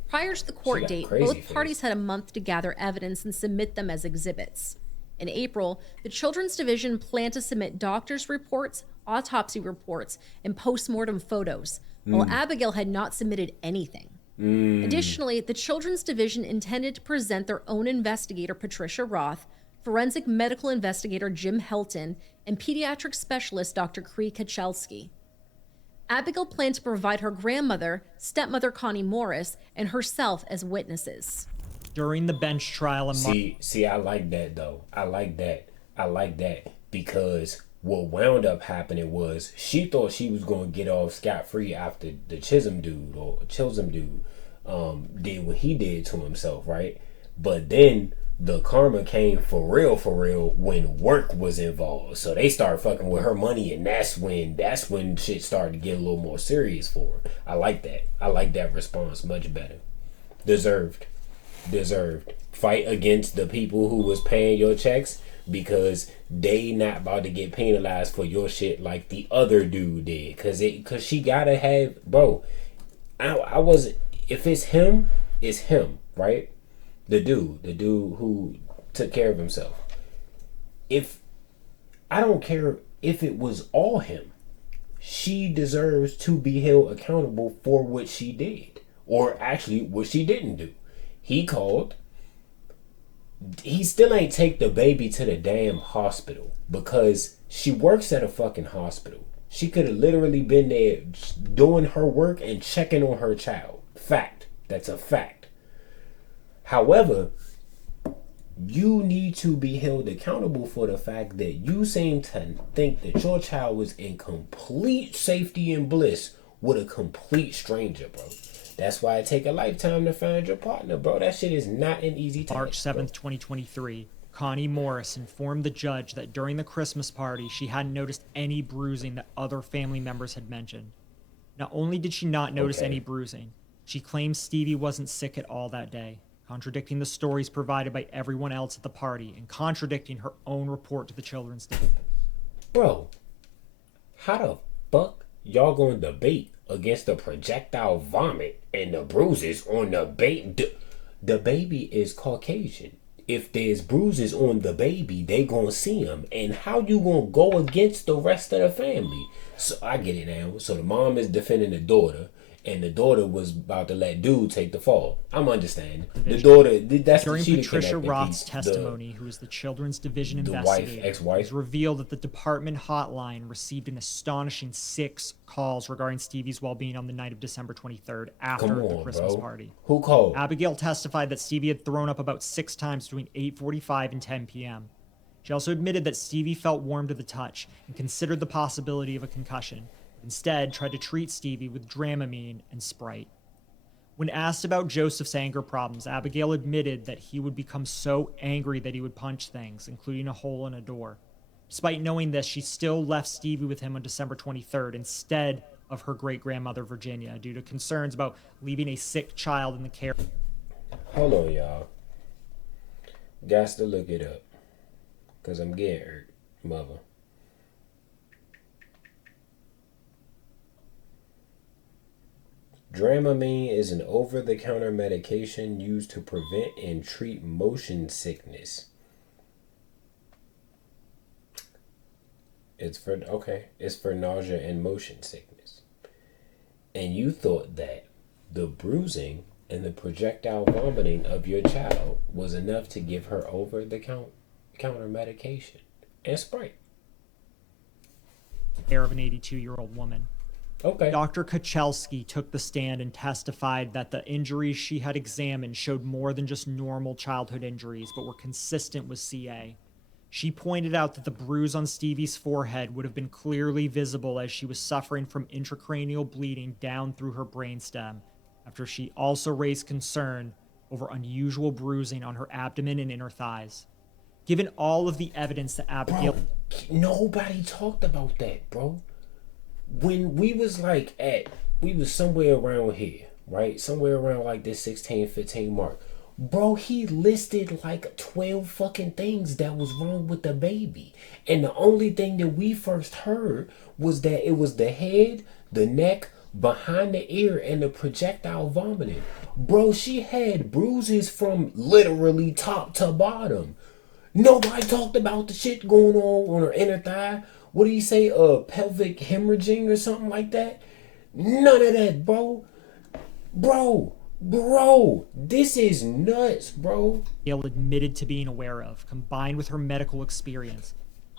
Prior to the court date, both parties had a month to gather evidence and submit them as exhibits. In April, the Children's Division planned to submit doctors' reports, autopsy reports, and post-mortem photos, while Abigail had not submitted anything. Additionally, the Children's Division intended to present their own investigator, Patricia Roth, forensic medical investigator Jim Helton, and pediatric specialist Dr. Cree Kachelski. Abigail planned to provide her grandmother, stepmother Connie Morris, and herself as witnesses. During the bench trial in See, I like that, though. I like that because what wound up happening was she thought she was going to get off scot-free after the Chisholm dude did what he did to himself, right? But then the karma came for real when work was involved. So they started fucking with her money, and that's when shit started to get a little more serious for her. I like that. I like that response much better. Deserved. Fight against the people who was paying your checks because they not about to get penalized for your shit like the other dude did. Cause she gotta have, bro. I wasn't. If it's him, right? The dude who took care of himself. If I don't care if it was all him. She deserves to be held accountable for what she did, or actually what she didn't do. He called. He still ain't take the baby to the damn hospital because she works at a fucking hospital. She could have literally been there doing her work and checking on her child. Fact. That's a fact. However, you need to be held accountable for the fact that you seem to think that your child was in complete safety and bliss with a complete stranger, bro. That's why it take a lifetime to find your partner, bro. That shit is not an easy task. March 7th, 2023, Connie Morris informed the judge that during the Christmas party, she hadn't noticed any bruising that other family members had mentioned. Not only did she not notice any bruising, she claims Stevie wasn't sick at all that day, contradicting the stories provided by everyone else at the party and contradicting her own report to the children's division. Bro, how the fuck y'all gonna debate against the projectile vomit and the bruises on the baby? The baby is Caucasian. If there's bruises on the baby, they gonna see them. And how you gonna go against the rest of the family? So I get it now. So the mom is defending the daughter, and the daughter was about to let dude take the fall. I'm understanding. The daughter, that's during the Patricia Roth's testimony, who is the Children's Division investigator, ex-wife, it was revealed that the department hotline received an astonishing 6 calls regarding Stevie's well-being on the night of December 23rd after the Christmas party. Who called? Abigail testified that Stevie had thrown up about 6 times between 8:45 and 10 p.m. She also admitted that Stevie felt warm to the touch and considered the possibility of a concussion. Instead, tried to treat Stevie with Dramamine and Sprite. When asked about Joseph's anger problems, Abigail admitted that he would become so angry that he would punch things, including a hole in a door. Despite knowing this, she still left Stevie with him on December 23rd instead of her great-grandmother Virginia due to concerns about leaving a sick child in the care. Hold on, y'all. Got to look it up, because I'm getting hurt, mother. Dramamine is an over-the-counter medication used to prevent and treat motion sickness. It's for nausea and motion sickness. And you thought that the bruising and the projectile vomiting of your child was enough to give her over-the-counter medication and Sprite. Care of an 82-year-old woman. Okay. Dr. Kachelski took the stand and testified that the injuries she had examined showed more than just normal childhood injuries, but were consistent with CA. She pointed out that the bruise on Stevie's forehead would have been clearly visible as she was suffering from intracranial bleeding down through her brainstem, after she also raised concern over unusual bruising on her abdomen and inner thighs. Given all of the evidence that Abigail... Bro, nobody talked about that, bro. When we was we was somewhere around here, right? Somewhere around like this 16, 15 mark. Bro, he listed like 12 fucking things that was wrong with the baby. And the only thing that we first heard was that it was the head, the neck, behind the ear, and the projectile vomiting. Bro, she had bruises from literally top to bottom. Nobody talked about the shit going on her inner thigh. What do you say? Pelvic hemorrhaging or something like that? None of that, bro. Bro, this is nuts, bro. Abigail admitted to being aware of, combined with her medical experience.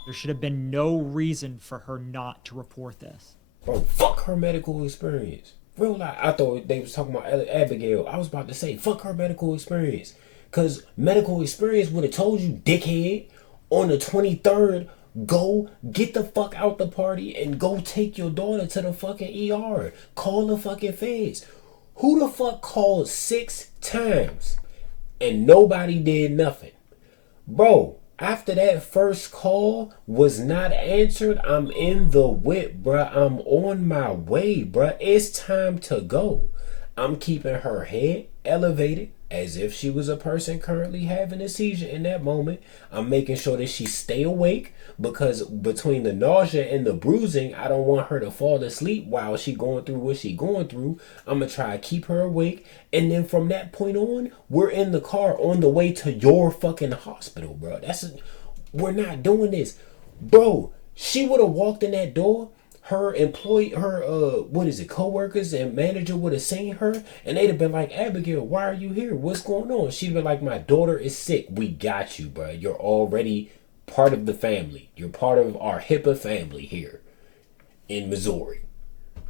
There should have been no reason for her not to report this. Bro, fuck her medical experience. Real life. I thought they was talking about Abigail. I was about to say, fuck her medical experience. Because medical experience would have told you, dickhead, on the 23rd, go get the fuck out the party and go take your daughter to the fucking ER. Call the fucking feds. Who the fuck called 6 times and nobody did nothing? Bro, after that first call was not answered, I'm in the whip, bruh. I'm on my way, bruh. It's time to go. I'm keeping her head elevated as if she was a person currently having a seizure in that moment. I'm making sure that she stay awake, because between the nausea and the bruising, I don't want her to fall asleep while she going through what she going through. I'm going to try to keep her awake. And then from that point on, we're in the car on the way to your fucking hospital, bro. We're not doing this. Bro, she would have walked in that door. Her coworkers and manager would have seen her, and they'd have been like, Abigail, why are you here? What's going on? She'd been like, my daughter is sick. We got you, bro. You're already part of the family. You're part of our HIPAA family here in Missouri.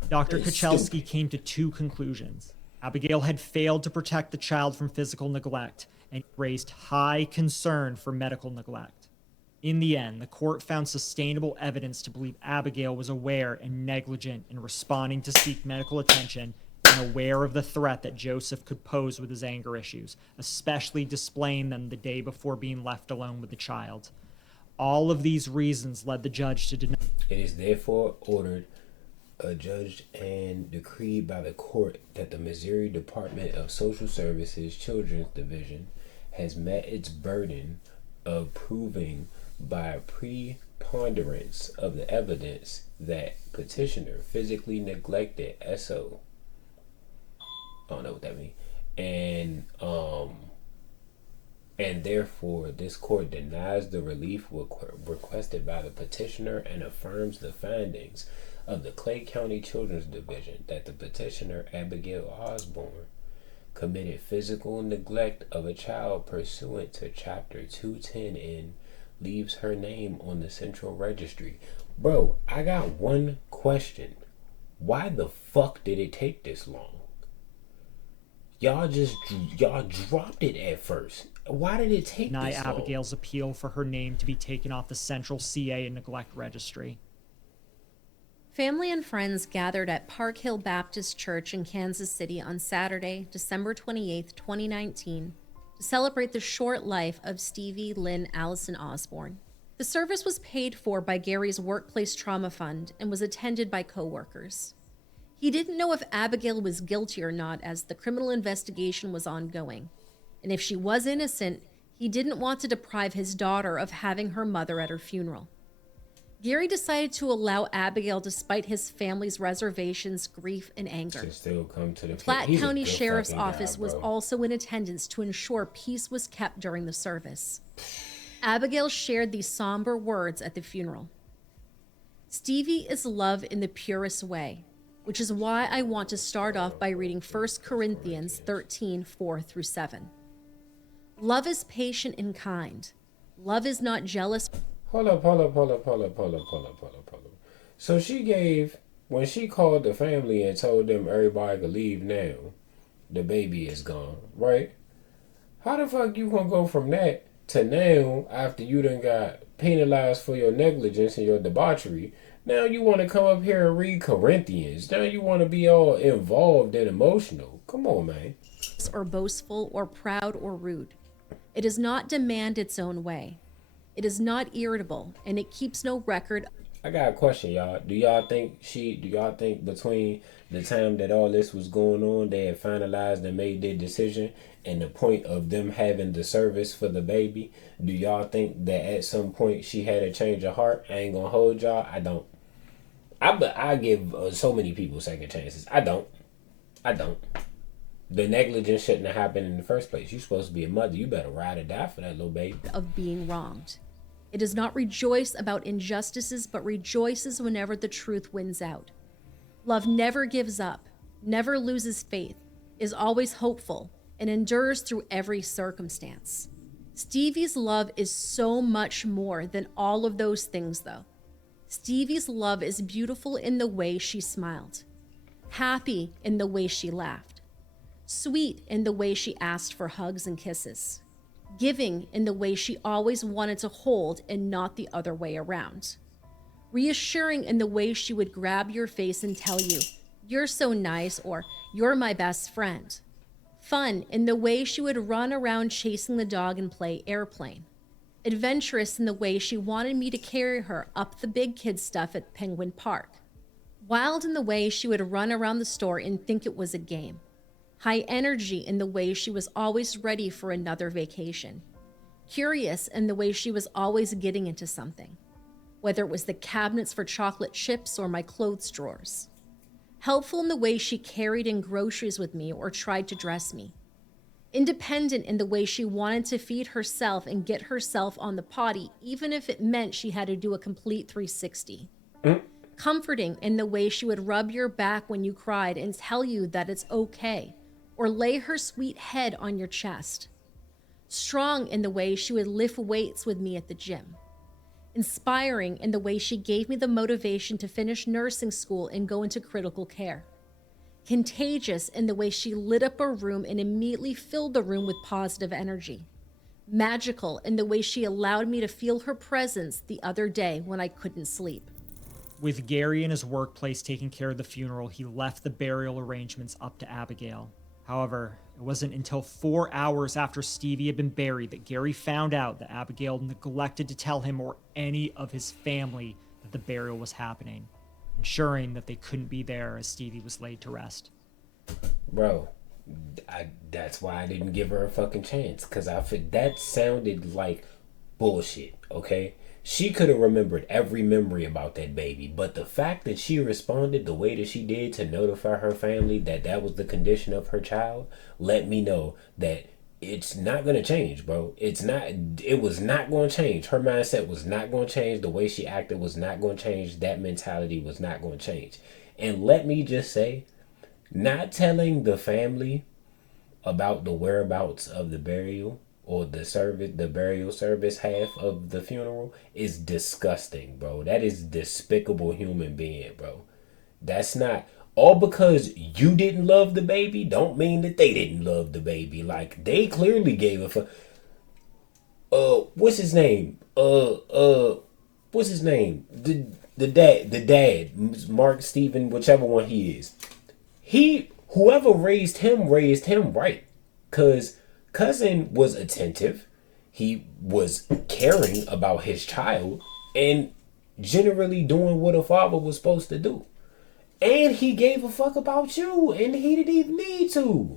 Dr. Kochelski came to two conclusions. Abigail had failed to protect the child from physical neglect and raised high concern for medical neglect. In the end, the court found sustainable evidence to believe Abigail was aware and negligent in responding to seek medical attention and aware of the threat that Joseph could pose with his anger issues, especially displaying them the day before being left alone with the child. All of these reasons led the judge to deny. It is therefore ordered, adjudged, and decreed by the court that the Missouri Department of Social Services Children's Division has met its burden of proving by preponderance of the evidence that petitioner physically neglected SO. I don't know what that means. And therefore this court denies the relief requested by the petitioner and affirms the findings of the Clay County Children's Division that the petitioner Abigail Osborne committed physical neglect of a child pursuant to Chapter 210 and leaves her name on the Central Registry. Bro, I got one question. Why the fuck did it take this long? Y'all dropped it at first. Why did it take deny this long? Abigail's appeal for her name to be taken off the Central CA and Neglect Registry. Family and friends gathered at Park Hill Baptist Church in Kansas City on Saturday, December 28, 2019, to celebrate the short life of Stevie Lynn Allison Osborne. The service was paid for by Gary's Workplace Trauma Fund and was attended by co-workers. He didn't know if Abigail was guilty or not as the criminal investigation was ongoing. And if she was innocent, he didn't want to deprive his daughter of having her mother at her funeral. Gary decided to allow Abigail despite his family's reservations, grief, and anger. To still come to the Platte He's a County good Sheriff's fucking guy, Office was bro. also in attendance to ensure peace was kept during the service. Abigail shared these somber words at the funeral. Stevie is love in the purest way, which is why I want to start off by reading 1 Corinthians 13, 4-7. Love is patient and kind. Love is not jealous. Hold up. So when she called the family and told them everybody could leave now, the baby is gone, right? How the fuck you gonna go from that to now, after you done got penalized for your negligence and your debauchery, now you want to come up here and read Corinthians. Now you want to be all involved and emotional. Come on, man. Or boastful or proud or rude. It does not demand its own way. It is not irritable, and it keeps no record. I got a question, y'all. Do y'all think between the time that all this was going on, they had finalized and made their decision and the point of them having the service for the baby, do y'all think that at some point she had a change of heart? I ain't gonna hold y'all. I don't. I give so many people second chances. I don't. The negligence shouldn't have happened in the first place. You're supposed to be a mother. You better ride or die for that little baby. Of being wronged. It does not rejoice about injustices, but rejoices whenever the truth wins out. Love never gives up, never loses faith, is always hopeful, and endures through every circumstance. Stevie's love is so much more than all of those things, though. Stevie's love is beautiful in the way she smiled, happy in the way she laughed, sweet in the way she asked for hugs and kisses, giving in the way she always wanted to hold and not the other way around, reassuring in the way she would grab your face and tell you, "You're so nice," or "You're my best friend." Fun in the way she would run around chasing the dog and play airplane. Adventurous in the way she wanted me to carry her up the big kid stuff at Penguin Park. Wild in the way she would run around the store and think it was a game. High energy in the way she was always ready for another vacation. Curious in the way she was always getting into something, whether it was the cabinets for chocolate chips or my clothes drawers. Helpful in the way she carried in groceries with me or tried to dress me. Independent in the way she wanted to feed herself and get herself on the potty, even if it meant she had to do a complete 360. Comforting in the way she would rub your back when you cried and tell you that it's okay, or lay her sweet head on your chest. Strong in the way she would lift weights with me at the gym. Inspiring in the way she gave me the motivation to finish nursing school and go into critical care. Contagious in the way she lit up a room and immediately filled the room with positive energy. Magical in the way she allowed me to feel her presence the other day when I couldn't sleep. With Gary in his workplace taking care of the funeral, he left the burial arrangements up to Abigail. However, it wasn't until 4 hours after Stevie had been buried that Gary found out that Abigail neglected to tell him or any of his family that the burial was happening, ensuring that they couldn't be there as Stevie was laid to rest. Bro, that's why I didn't give her a fucking chance, because that sounded like bullshit, okay? She could have remembered every memory about that baby, but the fact that she responded the way that she did to notify her family that that was the condition of her child let me know that it's not going to change, bro. It was not going to change. Her mindset was not going to change. The way she acted was not going to change. That mentality was not going to change. And let me just say, not telling the family about the whereabouts of the burial or the burial service half of the funeral is disgusting, bro. That is despicable human being, bro. That's not all because you didn't love the baby. Don't mean that they didn't love the baby. Like, they clearly gave a fuck. What's his name? What's his name? The dad, Mark, Steven, whichever one he is. Whoever raised him right, cause cousin was attentive, he was caring about his child, and generally doing what a father was supposed to do. And he gave a fuck about you, and he didn't even need to.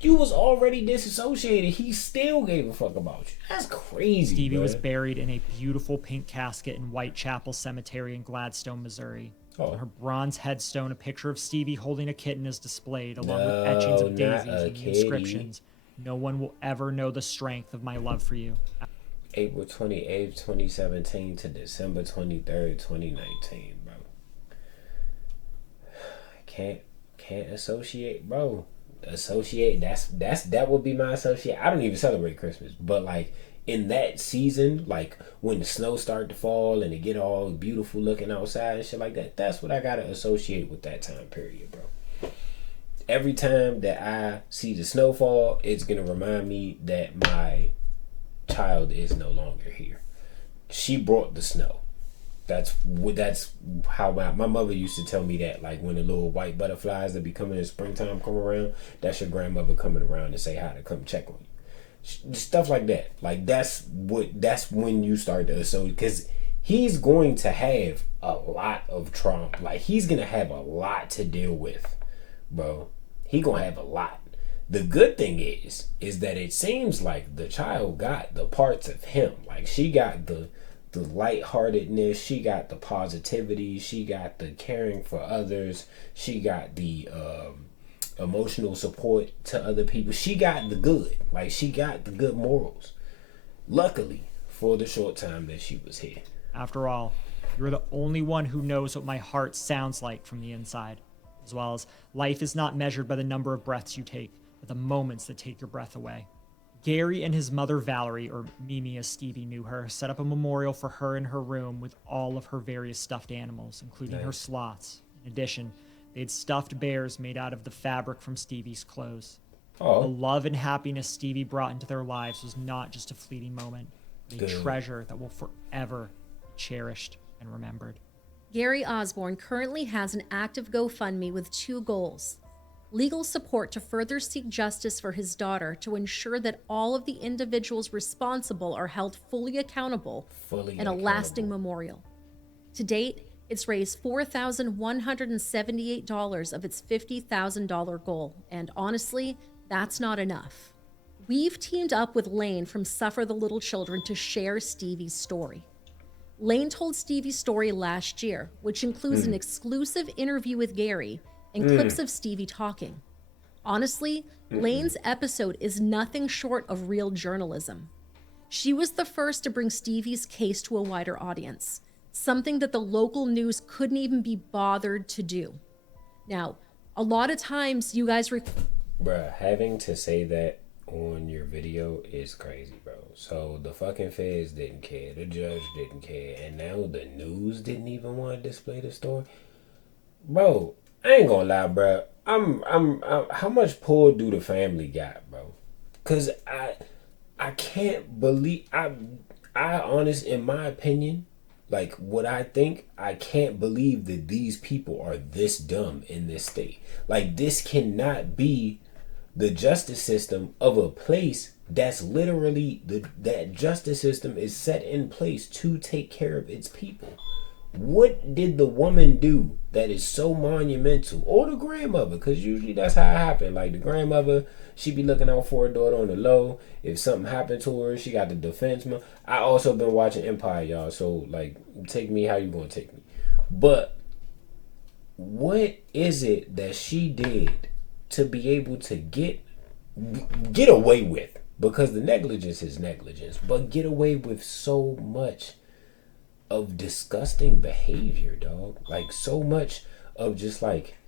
You was already disassociated. He still gave a fuck about you. That's crazy. Stevie bro. was buried in a beautiful pink casket in Whitechapel Cemetery in Gladstone, Missouri. Oh. On her bronze headstone, a picture of Stevie holding a kitten is displayed, along with etchings of daisies and the inscriptions, "No one will ever know the strength of my love for you." April 28th, 2017 to December 23rd, 2019, bro. Can't associate, bro. That would be my associate. I don't even celebrate Christmas, but like in that season, like when the snow start to fall and it get all beautiful looking outside and shit like that, that's what I gotta associate with that time period, bro. Every time that I see the snowfall, it's gonna remind me that my child is no longer here. She brought the snow. That's how my mother used to tell me that, like when the little white butterflies that be coming in springtime come around, that's your grandmother coming around to say hi, to come check on you. Stuff like that. Like that's when you start to associate, because he's going to have a lot of trauma. Like he's gonna have a lot to deal with, bro. He gonna have a lot. The good thing is that it seems like the child got the parts of him. Like she got the lightheartedness, she got the positivity, she got the caring for others, she got the emotional support to other people. She got the good. Like she got the good morals. Luckily, for the short time that she was here. After all, you're the only one who knows what my heart sounds like from the inside. As well as, life is not measured by the number of breaths you take, but the moments that take your breath away. Gary and his mother Valerie, or Mimi as Stevie knew her, set up a memorial for her in her room with all of her various stuffed animals, including her sloths. In addition, they had stuffed bears made out of the fabric from Stevie's clothes. Oh. The love and happiness Stevie brought into their lives was not just a fleeting moment, but a treasure that will forever be cherished and remembered. Gary Osborne currently has an active GoFundMe with 2 goals. Legal support to further seek justice for his daughter to ensure that all of the individuals responsible are held fully accountable, and a lasting memorial. To date, it's raised $4,178 of its $50,000 goal, and honestly, that's not enough. We've teamed up with Lane from Suffer the Little Children to share Stevie's story. Lane told Stevie's story last year, which includes an exclusive interview with Gary and clips of Stevie talking. Honestly, Lane's episode is nothing short of real journalism. She was the first to bring Stevie's case to a wider audience, something that the local news couldn't even be bothered to do. Now, a lot of times you guys... Bruh, having to say that on your video is crazy, bro. So the fucking feds didn't care, the judge didn't care, and now the news didn't even want to display the story. Bro, I ain't gonna lie, bro. I'm how much pull do the family got, bro? Cause I can't believe I honest, in my opinion, like what I think, I can't believe that these people are this dumb in this state. Like, this cannot be the justice system of a place that's literally that justice system is set in place to take care of its people. What did the woman do that is so monumental? Or the grandmother, because usually that's how it happened. Like, the grandmother, she be looking out for her daughter on the low. If something happened to her, she got the defense. I also been watching Empire, y'all. So, like, take me how you gonna take me. But what is it that she did to be able to get away with? Because the negligence is negligence, but get away with so much of disgusting behavior, dog. Like, so much of just, like,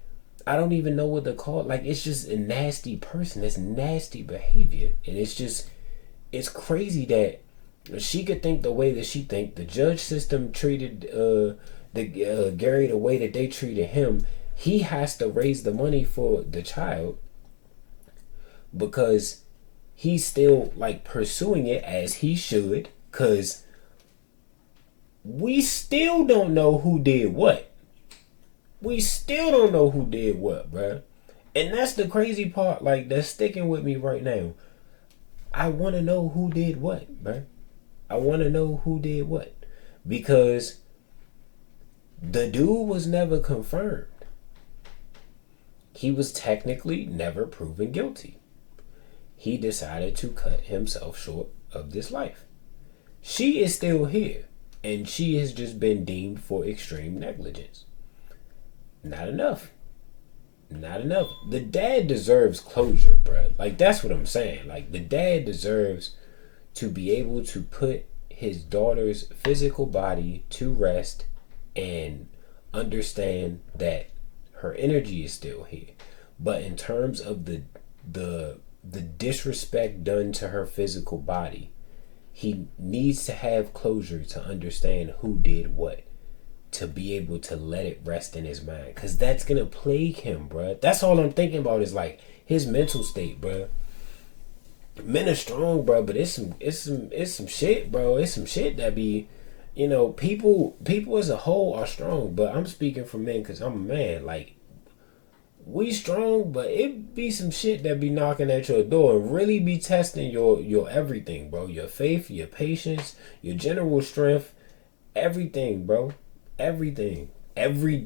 I don't even know what to call it. Like, it's just a nasty person. It's nasty behavior. And it's crazy that she could think the way that she think. The judge system treated Gary the way that they treated him. He has to raise the money for the child because he's still, like, pursuing it as he should, because we still don't know who did what. We still don't know who did what, bruh. And that's the crazy part, like, that's sticking with me right now. I want to know who did what, bruh. I want to know who did what. Because the dude was never confirmed. He was technically never proven guilty. He decided to cut himself short of this life. She is still here. And she has just been deemed for extreme negligence. Not enough. Not enough. The dad deserves closure, bro. Like, that's what I'm saying. Like, the dad deserves to be able to put his daughter's physical body to rest and understand that her energy is still here. But in terms of the disrespect done to her physical body, he needs to have closure to understand who did what, to be able to let it rest in his mind, because that's gonna plague him, bruh. That's all I'm thinking about is, like, his mental state, bruh. Men are strong, bruh, but it's some shit, bro. It's some shit that be, you know, people as a whole are strong, but I'm speaking for men because I'm a man. Like, we strong, but it be some shit that be knocking at your door and really be testing your everything, bro. Your faith, your patience, your general strength, everything, bro. Everything every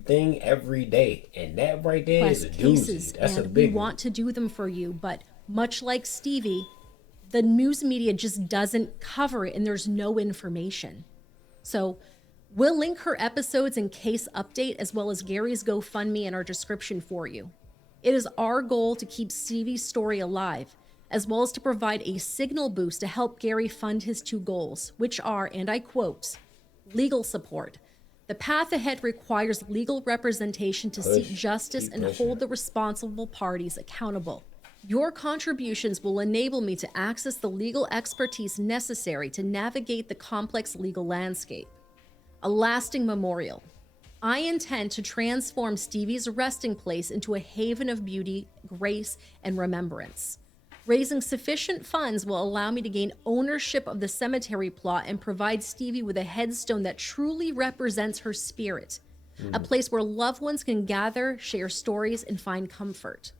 day. And that right there is a doozy. That's a big one. We want to do them for you, but much like Stevie, the news media just doesn't cover it and there's no information. So we'll link her episodes and case update as well as Gary's GoFundMe in our description for you. It is our goal to keep Stevie's story alive, as well as to provide a signal boost to help Gary fund his two goals, which are, and I quote, legal support. The path ahead requires legal representation to seek justice and hold the responsible parties accountable. Your contributions will enable me to access the legal expertise necessary to navigate the complex legal landscape. A lasting memorial. I intend to transform Stevie's resting place into a haven of beauty, grace, and remembrance. Raising sufficient funds will allow me to gain ownership of the cemetery plot and provide Stevie with a headstone that truly represents her spirit, a place where loved ones can gather, share stories, and find comfort.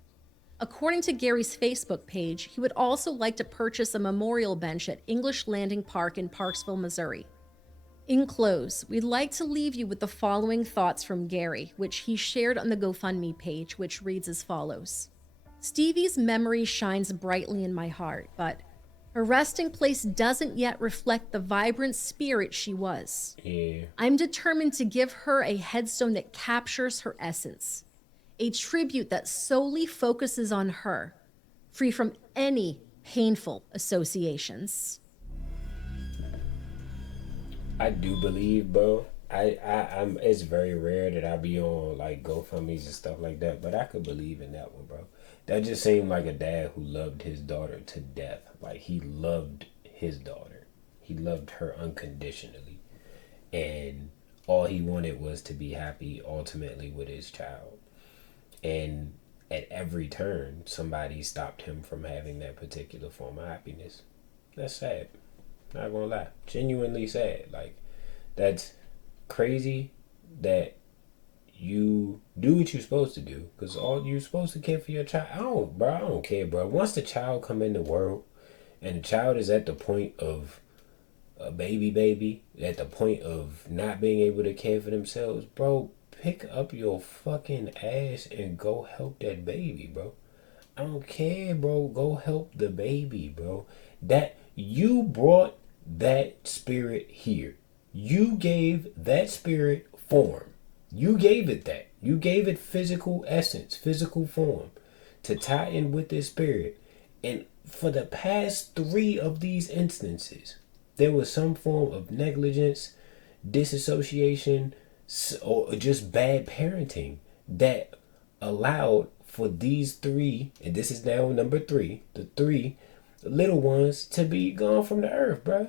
According to Gary's Facebook page, he would also like to purchase a memorial bench at English Landing Park in Parksville, Missouri. In close, we'd like to leave you with the following thoughts from Gary, which he shared on the GoFundMe page, which reads as follows. Stevie's memory shines brightly in my heart, but her resting place doesn't yet reflect the vibrant spirit she was. Yeah. I'm determined to give her a headstone that captures her essence. a tribute that solely focuses on her, free from any painful associations. I do believe, bro. I'm. It's very rare that I be on like GoFundMe's and stuff like that, but I could believe in that one, bro. That just seemed like a dad who loved his daughter to death. Like he loved his daughter. He loved her unconditionally, and all he wanted was to be happy ultimately with his child. And at every turn, somebody stopped him from having that particular form of happiness. That's sad. Not gonna lie, genuinely sad. Like, that's crazy that you do what you're supposed to do, because all you're supposed to care for your child. I don't care, bro. Once the child come in the world and the child is at the point of a baby, at the point of not being able to care for themselves, bro, pick up your fucking ass and go help that baby, bro. I don't care, bro. Go help the baby, bro. That you brought that spirit here. You gave that spirit form. You gave it that. You gave it physical essence, physical form to tie in with this spirit. And for the past 3 of these instances, there was some form of negligence, disassociation, or just bad parenting that allowed for these 3, and this is now number 3, the 3 little ones to be gone from the earth, bro.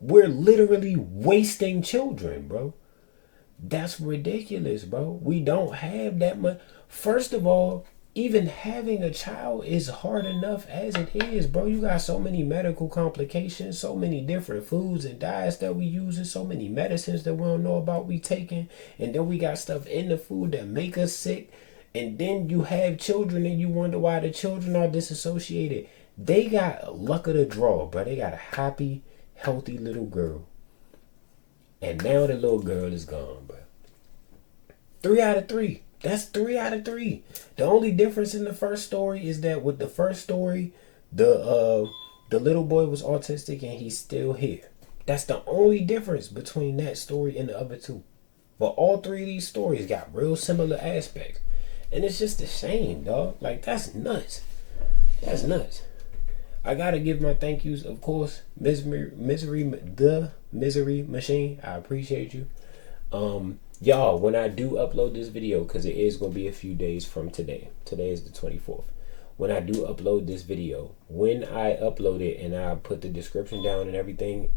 We're literally wasting children, bro. That's ridiculous, bro. We don't have that much. First of all, even having a child is hard enough as it is, bro. You got so many medical complications, so many different foods and diets that we using, so many medicines that we don't know about we taking, and then we got stuff in the food that make us sick, and then you have children and you wonder why the children are disassociated. They got luck of the draw, bro. They got a happy, healthy little girl, and now the little girl is gone, bro. 3 out of 3. That's 3 out of 3. The only difference in the first story is that with the first story, the little boy was autistic and he's still here. That's the only difference between that story and the other 2. But all 3 of these stories got real similar aspects. And it's just a shame, dog. Like, that's nuts. That's nuts. I gotta give my thank yous, of course, the Misery Machine. I appreciate you. Y'all, when I do upload this video, because it is going to be a few days from today. Today is the 24th. When I do upload this video, when I upload it and I put the description down and everything,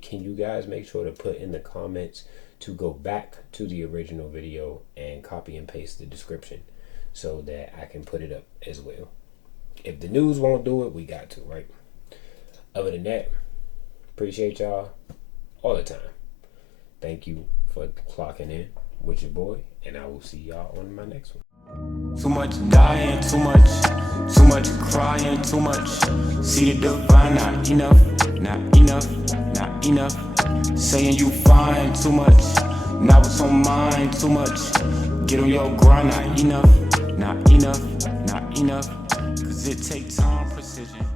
can you guys make sure to put in the comments to go back to the original video and copy and paste the description so that I can put it up as well. If the news won't do it, we got to, right? Other than that, appreciate y'all all the time. Thank you for clocking in with your boy, and I will see y'all on my next one. Too much dying, too much crying, too much. See the divine, not enough. Saying you fine, too much. Not what's on mine, too much. Get on your grind, not enough. Cause it take time, precision.